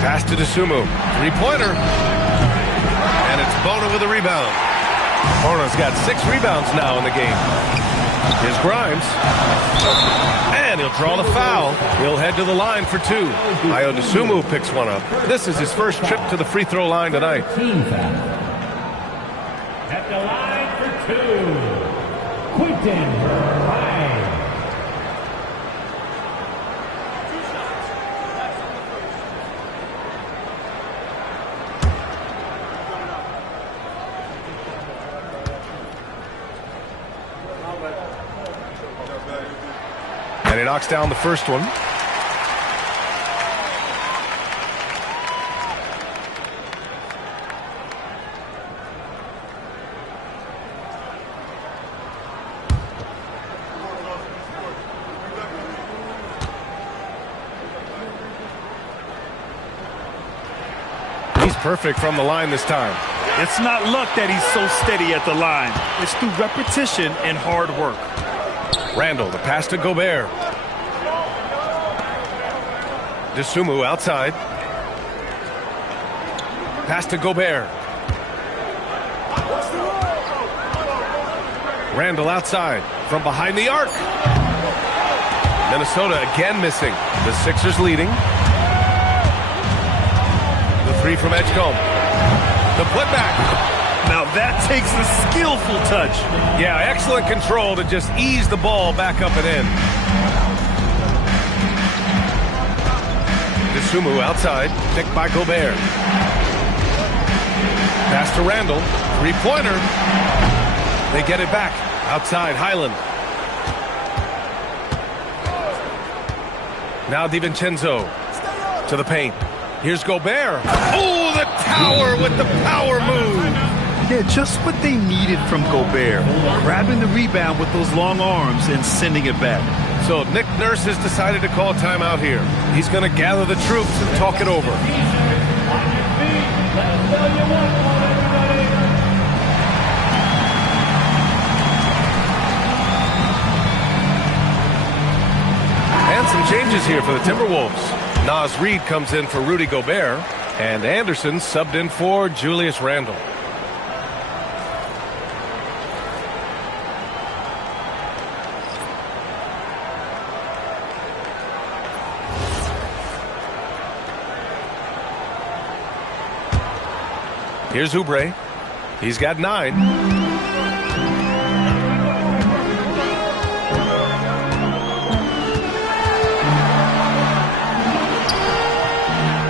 Pass to Dosunmu. Three-pointer. And it's Bona with a rebound. Bona's got 6 rebounds now in the game. Here's Grimes. And he'll draw the foul. He'll head to the line for 2. Ayo Dosunmu picks one up. This is his first trip to the free throw line tonight. At the line for 2, Quentin Grimes. And he knocks down the first one. He's perfect from the line this time. It's not luck that he's so steady at the line. It's through repetition and hard work. Randall, the pass to Gobert. Dosunmu outside. Pass to Gobert. Randall outside from behind the arc. Minnesota again missing. The Sixers leading. The 3 from Edgecombe. The putback. Now that takes a skillful touch. Yeah, excellent control to just ease the ball back up and in. Dosunmu outside, picked by Gobert. Pass to Randall, three-pointer. They get it back, outside Highland. Now DiVincenzo to the paint. Here's Gobert. Oh, the tower with the power move. Yeah, just what they needed from Gobert. Grabbing the rebound with those long arms and sending it back. So Nick Nurse has decided to call timeout here. He's going to gather the troops and talk it over. And some changes here for the Timberwolves. Naz Reid comes in for Rudy Gobert, and Anderson subbed in for Julius Randle. Here's Oubre. He's got 9.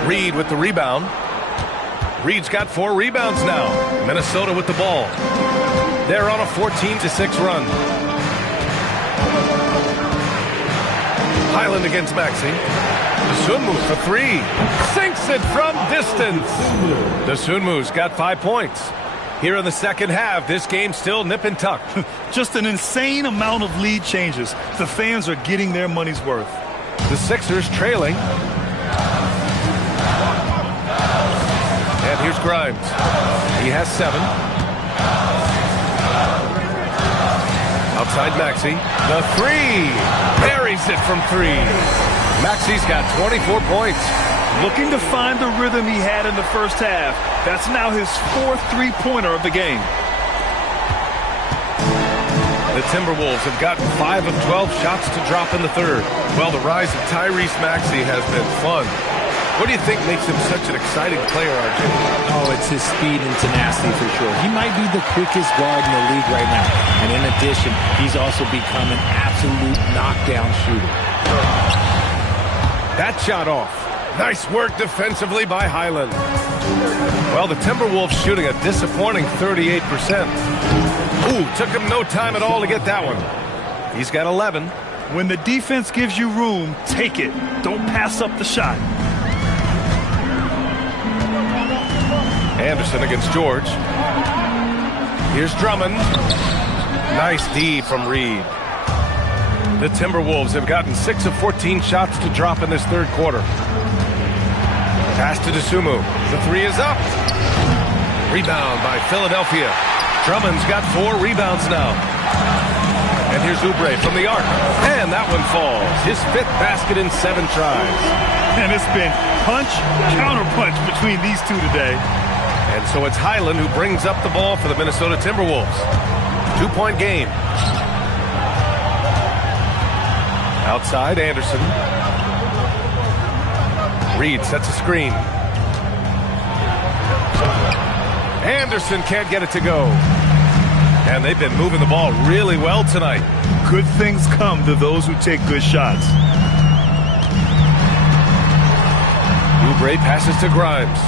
Reid with the rebound. Reed's got 4 rebounds now. Minnesota with the ball. They're on a 14-6 run. Highland against Maxey. Dosunmu for 3. Sinks it from distance. Dosunmu's got 5 points. Here in the second half, this game still nip and tuck. Just an insane amount of lead changes. The fans are getting their money's worth. The Sixers trailing. And here's Grimes. He has 7. Outside Maxey. The 3. Buries it from 3. Maxey's got 24 points. Looking to find the rhythm he had in the first half. That's now his 4th three-pointer of the game. The Timberwolves have gotten 5 of 12 shots to drop in the third. Well, the rise of Tyrese Maxey has been fun. What do you think makes him such an exciting player, RJ? Oh, it's his speed and tenacity for sure. He might be the quickest guard in the league right now. And in addition, he's also become an absolute knockdown shooter. That shot off. Nice work defensively by Highland. Well, the Timberwolves shooting a disappointing 38%. Ooh, took him no time at all to get that one. He's got 11. When the defense gives you room, take it. Don't pass up the shot. Anderson against George. Here's Drummond. Nice D from Reed. The Timberwolves have gotten 6 of 14 shots to drop in this third quarter. Pass to Dosunmu. The 3 is up. Rebound by Philadelphia. Drummond's got 4 rebounds now. And here's Oubre from the arc. And that one falls. His 5th basket in 7 tries. And it's been punch, counter-punch between these two today. And so it's Highland who brings up the ball for the Minnesota Timberwolves. 2-point game. Outside, Anderson. Reed sets a screen. Anderson can't get it to go. And they've been moving the ball really well tonight. Good things come to those who take good shots. Oubre passes to Grimes.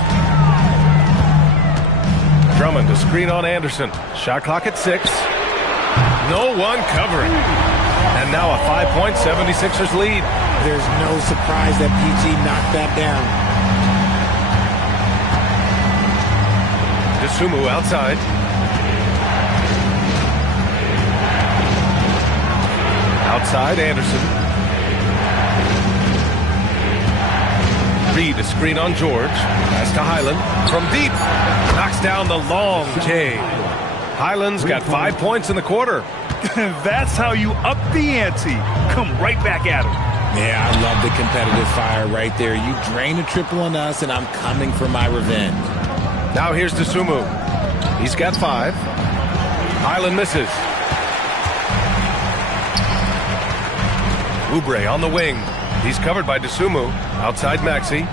Drummond, a screen on Anderson. Shot clock at 6. No one covering. And now a 5-point 76ers lead. There's no surprise that PG knocked that down. Dosunmu outside. Outside, Anderson. Reed, a screen on George. Pass to Highland. From deep. Knocks down the long J. Highland's got 5 points in the quarter. That's how you up the ante. Come right back at him. Yeah, I love the competitive fire right there. You drain a triple on us, and I'm coming for my revenge. Now here's Dosunmu. He's got 5. Highland misses. Oubre on the wing. He's covered by Dosunmu. Outside Maxey.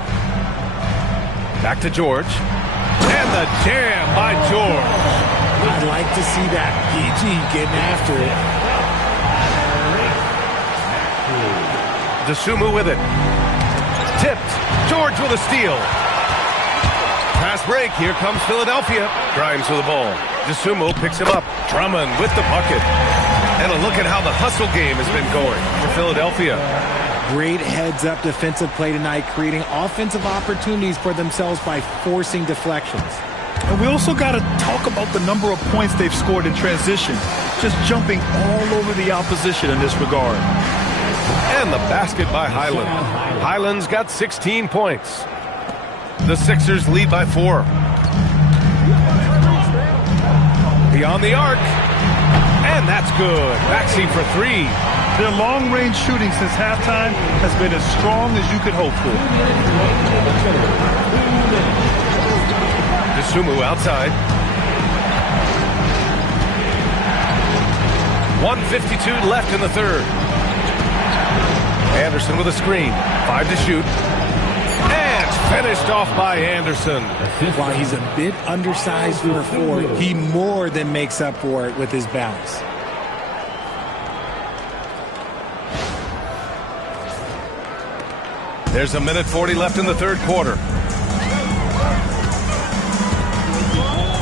Back to George. And the jam by George. I'd like to see that. PG getting after it. Dosunmu with it. Tipped. George with a steal. Pass break. Here comes Philadelphia. Grimes with the ball. Dosunmu picks him up. Drummond with the bucket. And a look at how the hustle game has been going for Philadelphia. Great heads-up defensive play tonight, creating offensive opportunities for themselves by forcing deflections. And we also got to talk about the number of points they've scored in transition. Just jumping all over the opposition in this regard. And the basket by Highland. Highland's got 16 points. The Sixers lead by 4. Beyond the arc. And that's good. Maxey for 3. Their long-range shooting since halftime has been as strong as you could hope for. Dosunmu outside. 1:52 left in the third. Anderson with a screen. 5 to shoot. And finished off by Anderson. While he's a bit undersized for a 4, he more than makes up for it with his bounce. There's 1:40 left in the third quarter.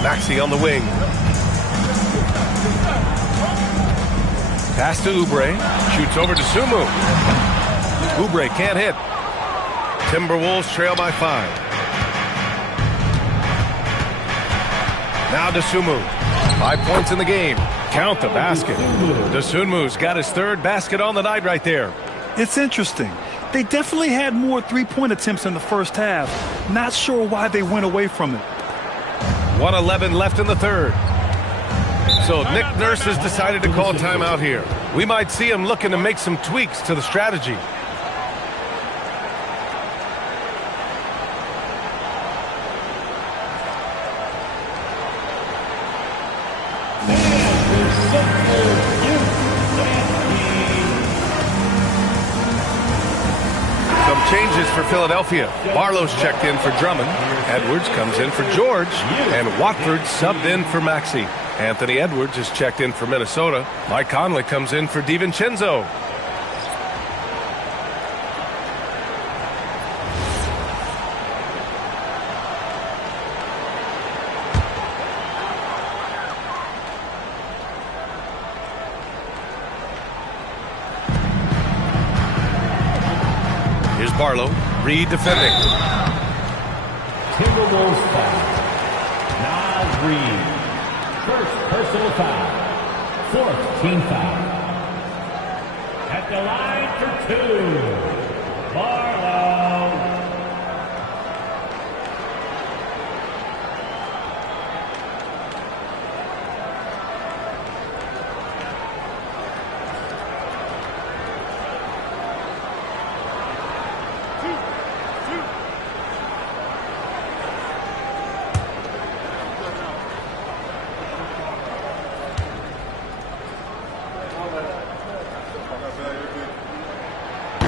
Maxey on the wing. Pass to Oubre. Shoots over to Sumu. Oubre can't hit. Timberwolves trail by 5. Now Dosunmu. 5 points in the game. Count the basket. Dosunmu's got his 3rd basket on the night right there. It's interesting. They definitely had more three-point attempts in the first half. Not sure why they went away from it. 1:11 left in the 3rd. So Nick Nurse has decided to call timeout here. We might see him looking to make some tweaks to the strategy. Changes for Philadelphia. Barlow's checked in for Drummond. Edwards comes in for George. And Watford subbed in for Maxey. Anthony Edwards is checked in for Minnesota. Mike Conley comes in for DiVincenzo. Barlow, Reed defending. Timberwolves foul. Now Reed. First personal foul. 4th team foul. At the line for 2. Barlow.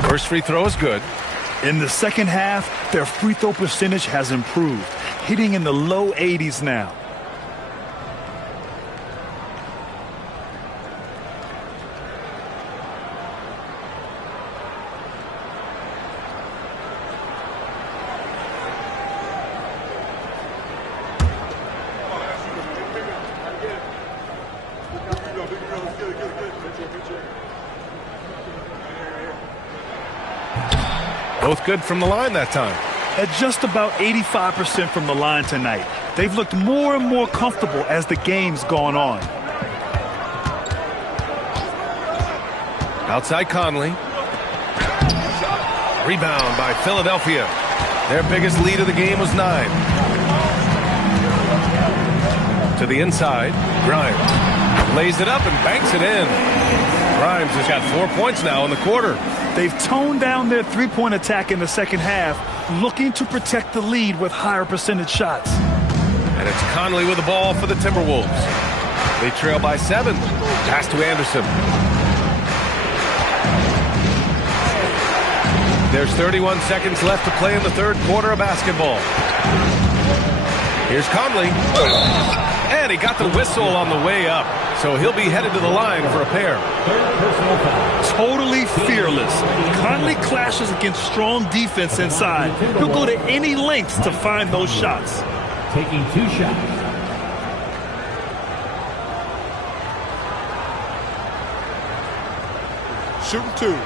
First free throw is good. In the second half, their free throw percentage has improved, hitting in the low 80s now. Both good from the line that time. At just about 85% from the line tonight. They've looked more and more comfortable as the game's gone on. Outside Conley. Rebound by Philadelphia. Their biggest lead of the game was 9. To the inside. Grimes lays it up and banks it in. Grimes has got 4 points now in the quarter. They've toned down their three-point attack in the second half, looking to protect the lead with higher percentage shots. And it's Conley with the ball for the Timberwolves. They trail by 7. Pass to Anderson. There's 31 seconds left to play in the 3rd quarter of basketball. Here's Conley. And he got the whistle on the way up. So he'll be headed to the line for a pair. Totally fearless. Conley clashes against strong defense inside. He'll go to any lengths to find those shots. Taking 2 shots. Shooting 2.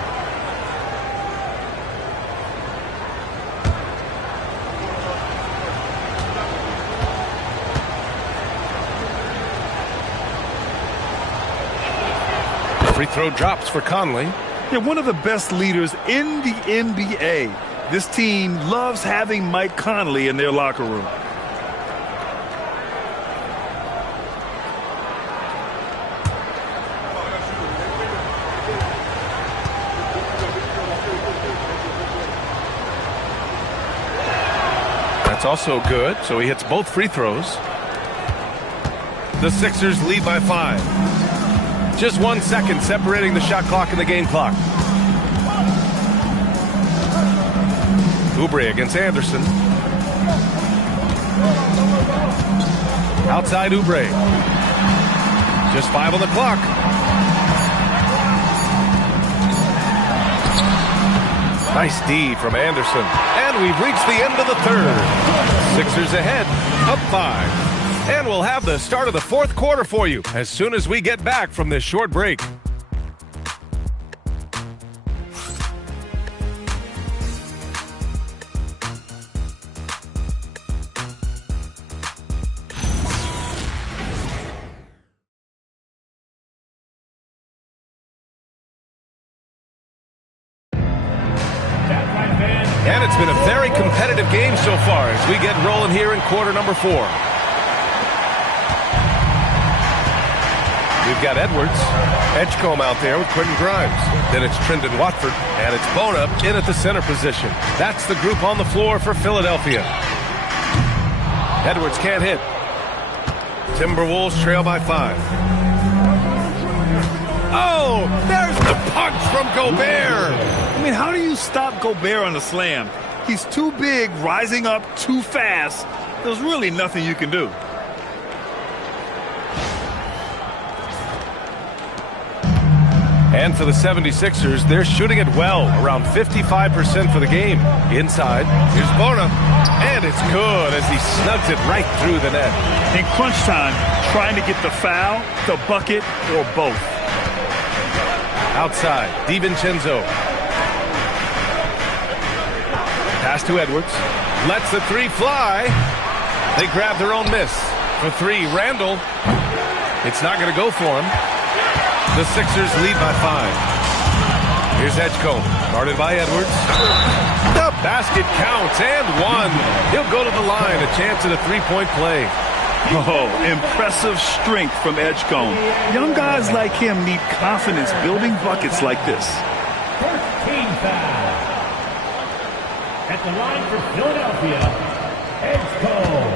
Free throw drops for Conley. Yeah, one of the best leaders in the NBA. This team loves having Mike Conley in their locker room. That's also good, so he hits both free throws. The Sixers lead by 5. Just 1 second separating the shot clock and the game clock. Oubre against Anderson. Outside Oubre. Just 5 on the clock. Nice D from Anderson. And we've reached the end of the 3rd. Sixers ahead, up 5. And we'll have the start of the fourth quarter for you as soon as we get back from this short break. And it's been a very competitive game so far as we get rolling here in quarter number 4. We've got Edwards, Edgecombe out there with Quentin Grimes. Then it's Trendon Watford, and it's Bona in at the center position. That's the group on the floor for Philadelphia. Edwards can't hit. Timberwolves trail by 5. Oh, there's the punch from Gobert. I mean, how do you stop Gobert on the slam? He's too big, rising up too fast. There's really nothing you can do. And for the 76ers, they're shooting it well, around 55% for the game. Inside, here's Bona, and it's good as he snugs it right through the net. In crunch time, trying to get the foul, the bucket, or both. Outside, DiVincenzo. Pass to Edwards. Lets the 3 fly. They grab their own miss. For 3, Randall. It's not going to go for him. The Sixers lead by 5. Here's Edgecombe, guarded by Edwards. The basket counts, and 1. He'll go to the line, a chance at a 3-point play. Oh, impressive strength from Edgecombe. Young guys like him need confidence building buckets like this. 13 foul. At the line for Philadelphia, Edgecombe.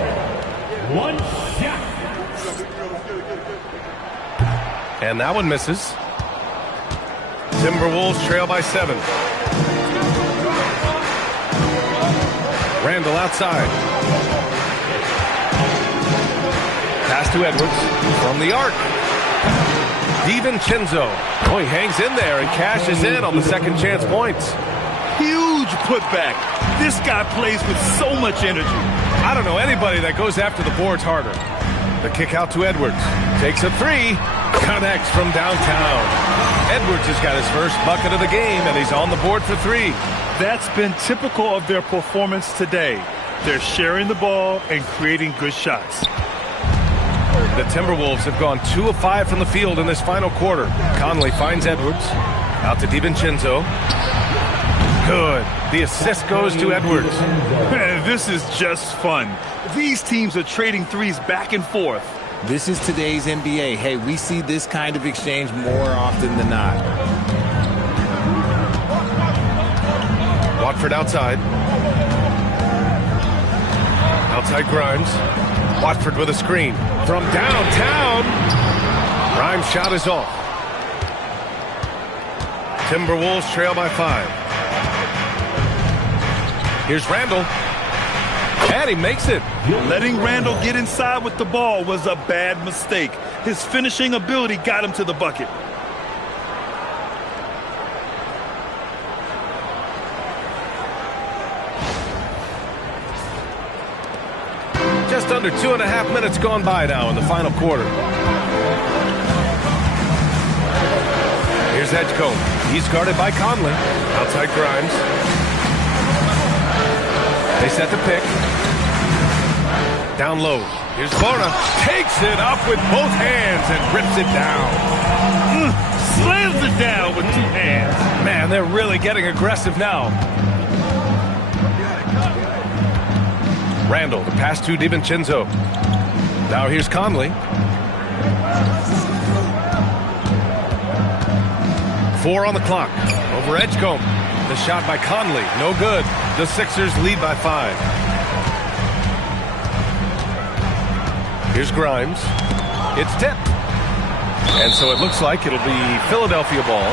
1 shot. And that one misses. Timberwolves trail by 7. Randall outside. Pass to Edwards from the arc. DiVincenzo. Oh, he hangs in there and cashes in on the second chance points. Huge putback. This guy plays with so much energy. I don't know anybody that goes after the boards harder. The kick out to Edwards. Takes a 3. Connects from downtown. Edwards has got his first bucket of the game, and he's on the board for 3. That's been typical of their performance today. They're sharing the ball and creating good shots. The Timberwolves have gone 2 of 5 from the field in this final quarter. Conley finds Edwards. Out to DiVincenzo. Good. The assist goes to Edwards. This is just fun. These teams are trading threes back and forth. This is today's NBA. Hey, we see this kind of exchange more often than not. Watford outside. Outside Grimes. Watford with a screen. From downtown. Grimes' shot is off. Timberwolves trail by 5. Here's Randall. And he makes it. Letting Randall get inside with the ball was a bad mistake. His finishing ability got him to the bucket. Just under 2.5 minutes gone by now in the final quarter. Here's Edgecombe. He's guarded by Conley. Outside Grimes. They set the pick. Down low. Here's Bona. Takes it up with both hands and rips it down. Slams it down with 2 hands. Man, they're really getting aggressive now. Randall, the pass to DiVincenzo. Now here's Conley. 4 on the clock. Over Edgecombe. The shot by Conley. No good. The Sixers lead by 5. Here's Grimes. It's tipped. And so it looks like it'll be Philadelphia ball.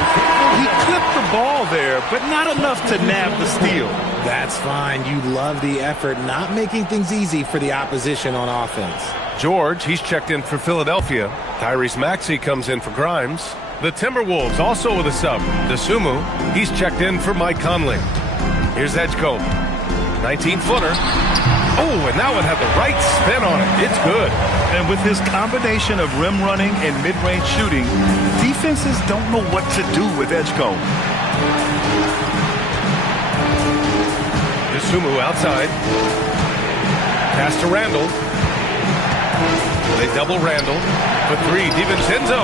He clipped the ball there, but not enough to nab the steal. That's fine. You love the effort, not making things easy for the opposition on offense. George, he's checked in for Philadelphia. Tyrese Maxey comes in for Grimes. The Timberwolves also with a sub. Dosunmu, he's checked in for Mike Conley. Here's Edgecombe. 19-footer. Oh, and that one had the right spin on it. It's good. And with his combination of rim running and mid-range shooting, defenses don't know what to do with Edgecombe. Sumu outside. Pass to Randall. They double Randall. For three, DiVincenzo.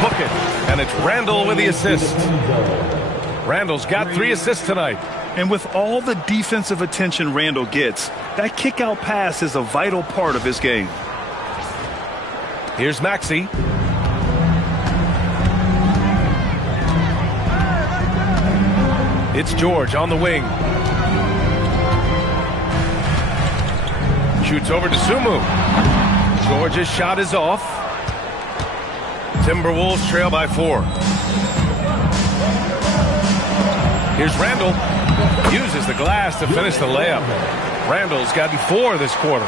Book it. And it's Randall with the assist. Randall's got 3 assists tonight. And with all the defensive attention Randall gets, that kick-out pass is a vital part of his game. Here's Maxey. It's George on the wing. Shoots over to Sumu. George's shot is off. Timberwolves trail by 4. Here's Randall. Uses the glass to finish the layup. Randall's gotten 4 this quarter.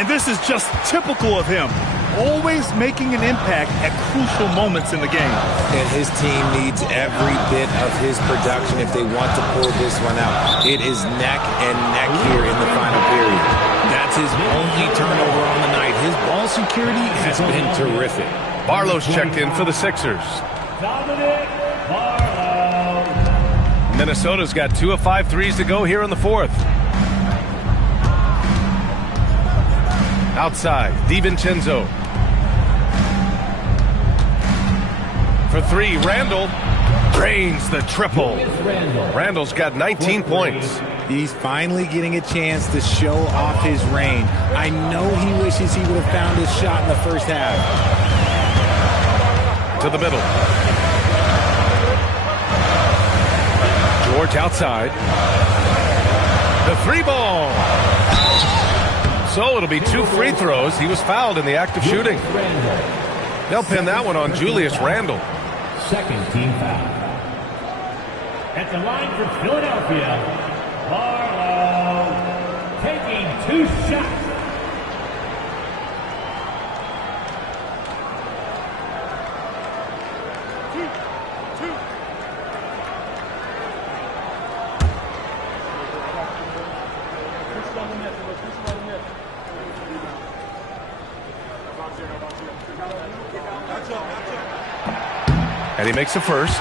And this is just typical of him. Always making an impact at crucial moments in the game. And his team needs every bit of his production if they want to pull this one out. It is neck and neck here in the final period. That's his only turnover on the night. His ball security has been terrific. Barlow's checked in for the Sixers. Minnesota's got 2 of 5 threes to go here in the 4th. Outside, DiVincenzo. For 3, Randall drains the triple. Randall's got 19 points. He's finally getting a chance to show off his range. I know he wishes he would have found his shot in the first half. To the middle. George outside. The 3 ball. So it'll be 2 free throws. He was fouled in the act of shooting. They'll pin that one on Julius Randle. Second team foul. At the line for Philadelphia, Barlow taking 2 shots. And he makes the first.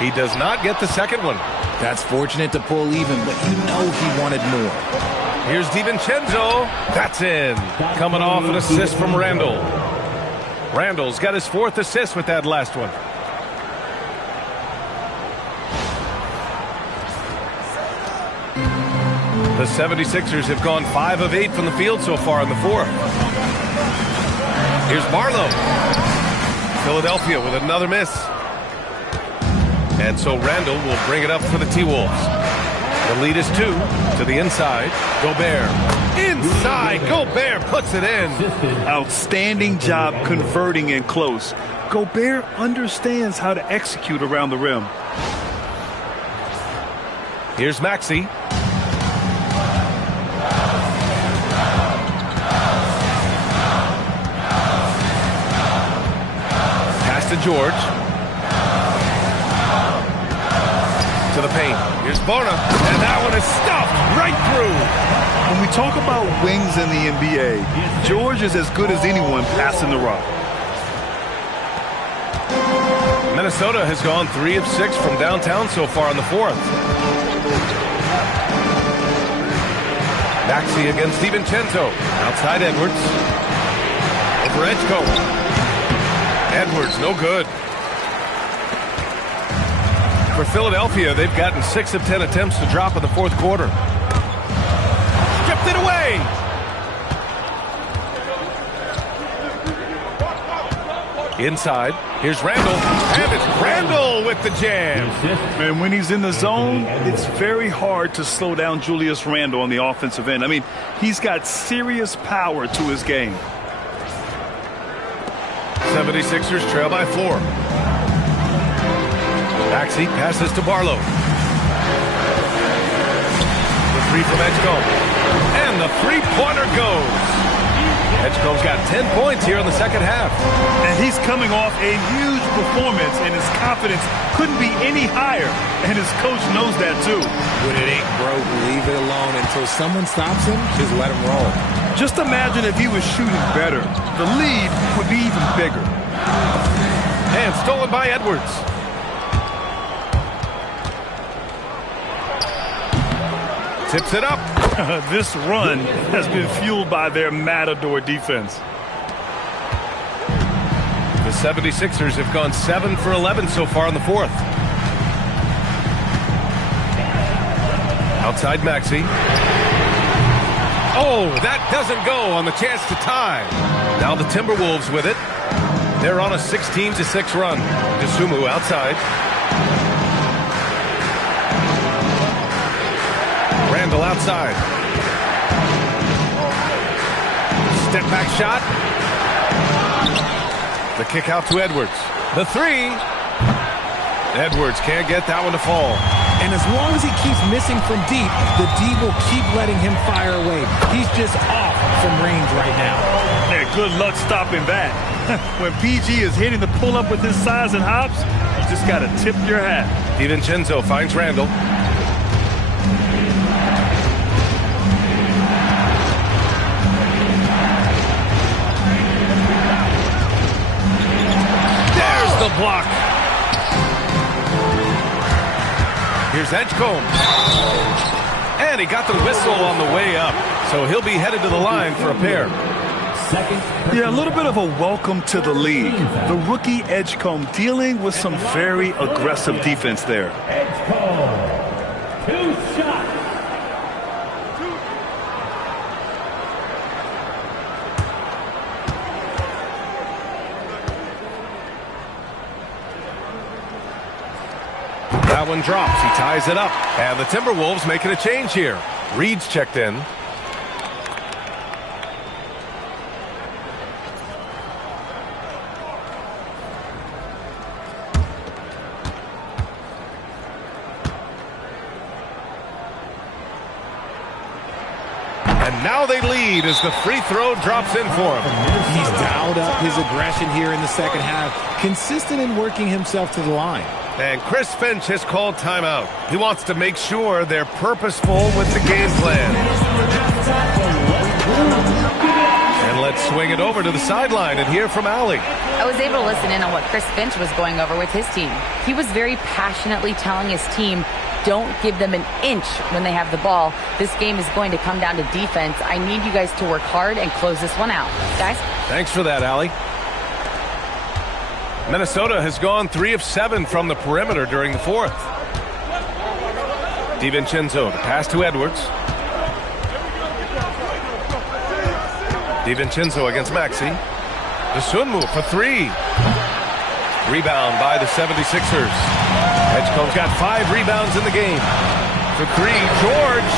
He does not get the second one. That's fortunate to pull even, but you know he wanted more. Here's DiVincenzo. That's in. Coming off an assist from Randall. Randall's got his 4th assist with that last one. The 76ers have gone 5 of 8 from the field so far in the 4th. Here's Barlow. Philadelphia with another miss. And so Randall will bring it up for the T-Wolves. The lead is 2 to the inside. Gobert. Inside. Gobert puts it in. Outstanding job converting in close. Gobert understands how to execute around the rim. Here's Maxey. Pass to George. To the paint. Here's Bona. And that one is stuffed right through. When we talk about wings in the NBA, George is as good as anyone passing the rock. Minnesota has gone 3 of 6 from downtown so far in the 4th. Maxey against DiVincenzo. Outside Edwards. Over Edgecombe. Edwards, no good. For Philadelphia, they've gotten 6 of 10 attempts to drop in the 4th quarter. Stripped it away. Inside, here's Randall, and it's Randall with the jam. And when he's in the zone, it's very hard to slow down Julius Randle on the offensive end. I mean, he's got serious power to his game. 76ers trail by 4. Maxey passes to Barlow. The three from Edgecombe. And the three-pointer goes. Edgecombe's got 10 points here in the second half. And he's coming off a huge performance, and his confidence couldn't be any higher. And his coach knows that, too. When it ain't broke, leave it alone until someone stops him. Just let him roll. Just imagine if he was shooting better. The lead would be even bigger. And stolen by Edwards. Tips it up. This run has been fueled by their Matador defense. The 76ers have gone 7 for 11 so far in the fourth. Outside Maxey. Oh, that doesn't go on the chance to tie. Now the Timberwolves with it. They're on a 16-6 run. Dosunmu outside. Randall outside. Step back shot. The kick out to Edwards. The three. Edwards can't get that one to fall. And as long as he keeps missing from deep, the D will keep letting him fire away. He's just off from range right now. Yeah, good luck stopping that. When PG is hitting the pull-up with his size and hops, you just got to tip your hat. DiVincenzo finds Randall. There's the block. Here's Edgecombe. And he got the whistle on the way up. So he'll be headed to the line for a pair. Yeah, a little bit of a welcome to the league. The rookie Edgecombe dealing with some very aggressive defense there. Edgecombe, 2 shots. That one drops. He ties it up. And the Timberwolves making a change here. Reed's checked in. And now they lead as the free throw drops in for him. He's dialed up his aggression here in the second half, consistent in working himself to the line. And Chris Finch has called timeout. He wants to make sure they're purposeful with the game plan. And let's swing it over to the sideline and hear from Allie. I was able to listen in on what Chris Finch was going over with his team. He was very passionately telling his team, don't give them an inch when they have the ball. This game is going to come down to defense. I need you guys to work hard and close this one out. Guys? Thanks for that, Allie. Minnesota has gone 3 of 7 from the perimeter during the fourth. DiVincenzo, the pass to Edwards. DiVincenzo against Maxey. Dosunmu for 3. Rebound by the 76ers. Edgecombe's got 5 rebounds in the game. For 3, George.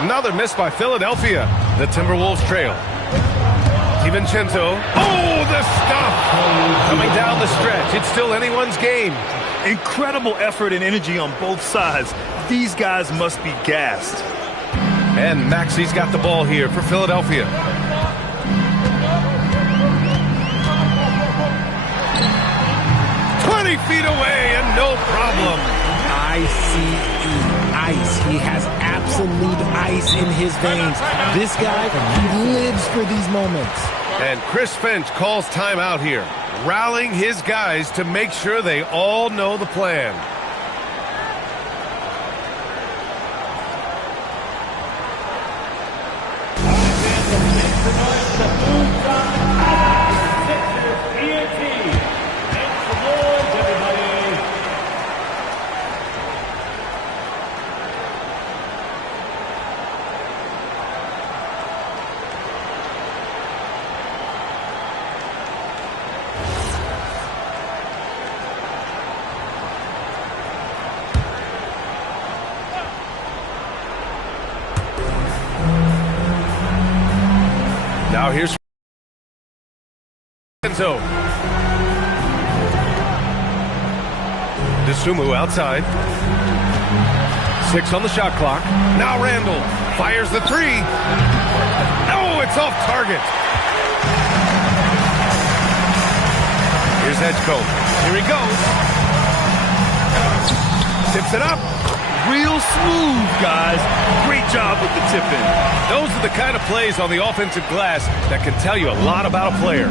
Another miss by Philadelphia. The Timberwolves trail. DiVincenzo. Oh, the stuff! Coming down the stretch. It's still anyone's game. Incredible effort and energy on both sides. These guys must be gassed. And Maxey's got the ball here for Philadelphia. Feet away and no problem. Ice. He has absolute ice in his veins. This guy, he lives for these moments. And Chris Finch calls timeout here, rallying his guys to make sure they all know the plan. Now here's Enzo. DeSumo outside. 6 on the shot clock. Now Randall fires the 3. No, it's off target. Here's Edgecombe. Here he goes. Tips it up. Real smooth, guys. Great job with the tip-in. Those are the kind of plays on the offensive glass that can tell you a lot about a player.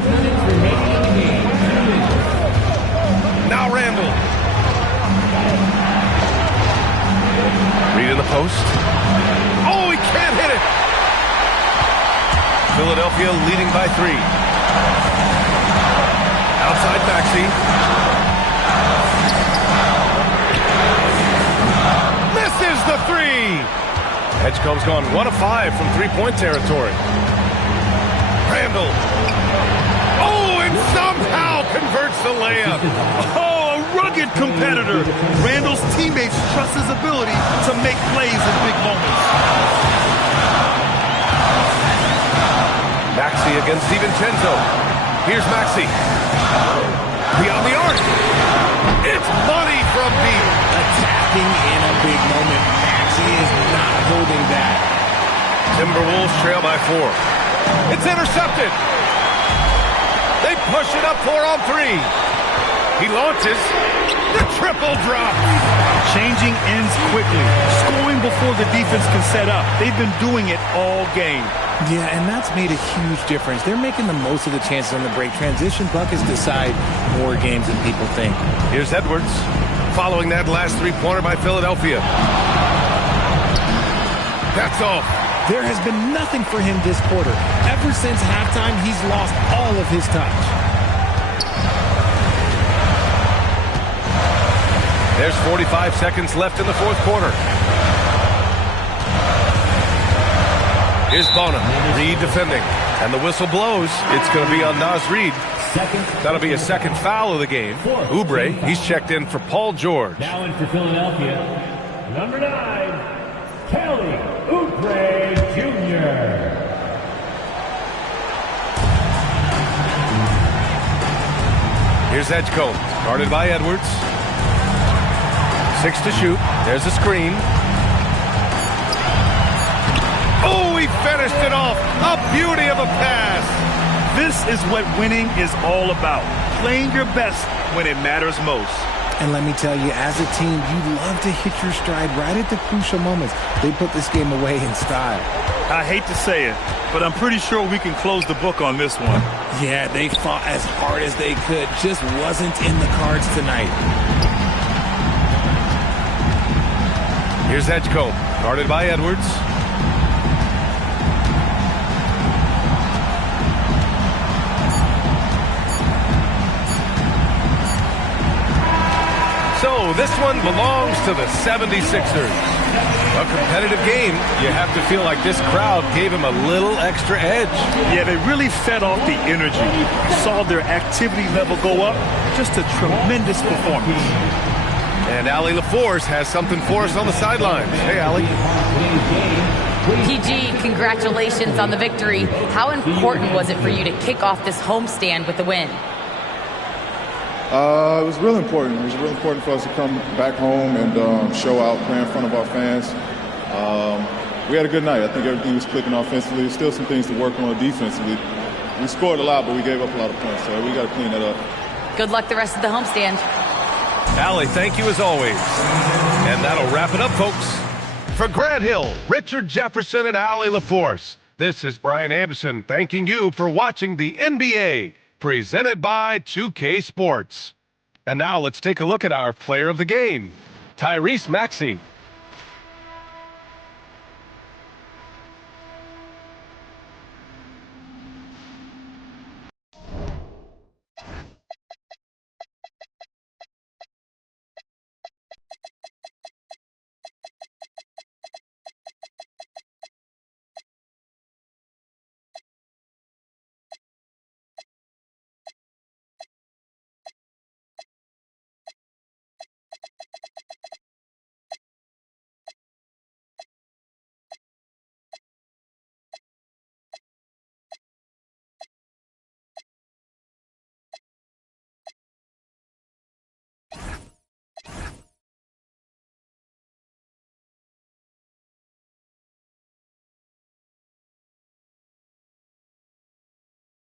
Now Randall. Reed in the post. Oh, he can't hit it. Philadelphia leading by 3. Outside Maxey. Misses the 3. Edgecombe's gone 1 of 5 from three-point territory. Randall. Oh, and somehow converts the layup. Oh, a rugged competitor. Randall's teammates trust his ability to make plays in big moments. Maxey against DiVincenzo. Here's Maxey. Beyond the arc. It's money from deep. Attacking in a big moment. Maxey is not holding back. Timberwolves trail by 4. It's intercepted. They push it up 4 on 3. He launches. The triple drop. Changing ends quickly. Scoring before the defense can set up. They've been doing it all game. Yeah, and that's made a huge difference. They're making the most of the chances on the break. Transition buckets decide more games than people think. Here's Edwards. Following that last three-pointer by Philadelphia. That's off. There has been nothing for him this quarter. Ever since halftime, he's lost all of his touch. There's 45 seconds left in the fourth quarter. Here's Bona. Reed defending. And the whistle blows. It's going to be on Naz Reid. That'll be a second foul of the game. Oubre, he's checked in for Paul George. Now in for Philadelphia, number 9, Kelly Oubre Jr. Here's Edgecombe, guarded by Edwards. 6 to shoot. There's a screen. Oh, he finished it off. A beauty of a pass. This is what winning is all about. Playing your best when it matters most. And let me tell you, as a team, you love to hit your stride right at the crucial moments. They put this game away in style. I hate to say it, but I'm pretty sure we can close the book on this one. Yeah, they fought as hard as they could. Just wasn't in the cards tonight. Here's Edgecombe, guarded by Edwards. So this one belongs to the 76ers. A competitive game. You have to feel like this crowd gave him a little extra edge. Yeah, they really fed off the energy. Saw their activity level go up. Just a tremendous performance. And Allie LaForce has something for us on the sidelines. Hey, Allie. PG, congratulations on the victory. How important was it for you to kick off this homestand with the win? It was really important. It was really important for us to come back home and show out, play in front of our fans. We had a good night. I think everything was clicking offensively. There's still some things to work on defensively. We scored a lot, but we gave up a lot of points, so we got to clean that up. Good luck the rest of the homestand. Allie, thank you as always. And that'll wrap it up, folks. For Grant Hill, Richard Jefferson, and Allie LaForce, this is Brian Anderson thanking you for watching the NBA, presented by 2K Sports. And now let's take a look at our player of the game, Tyrese Maxey.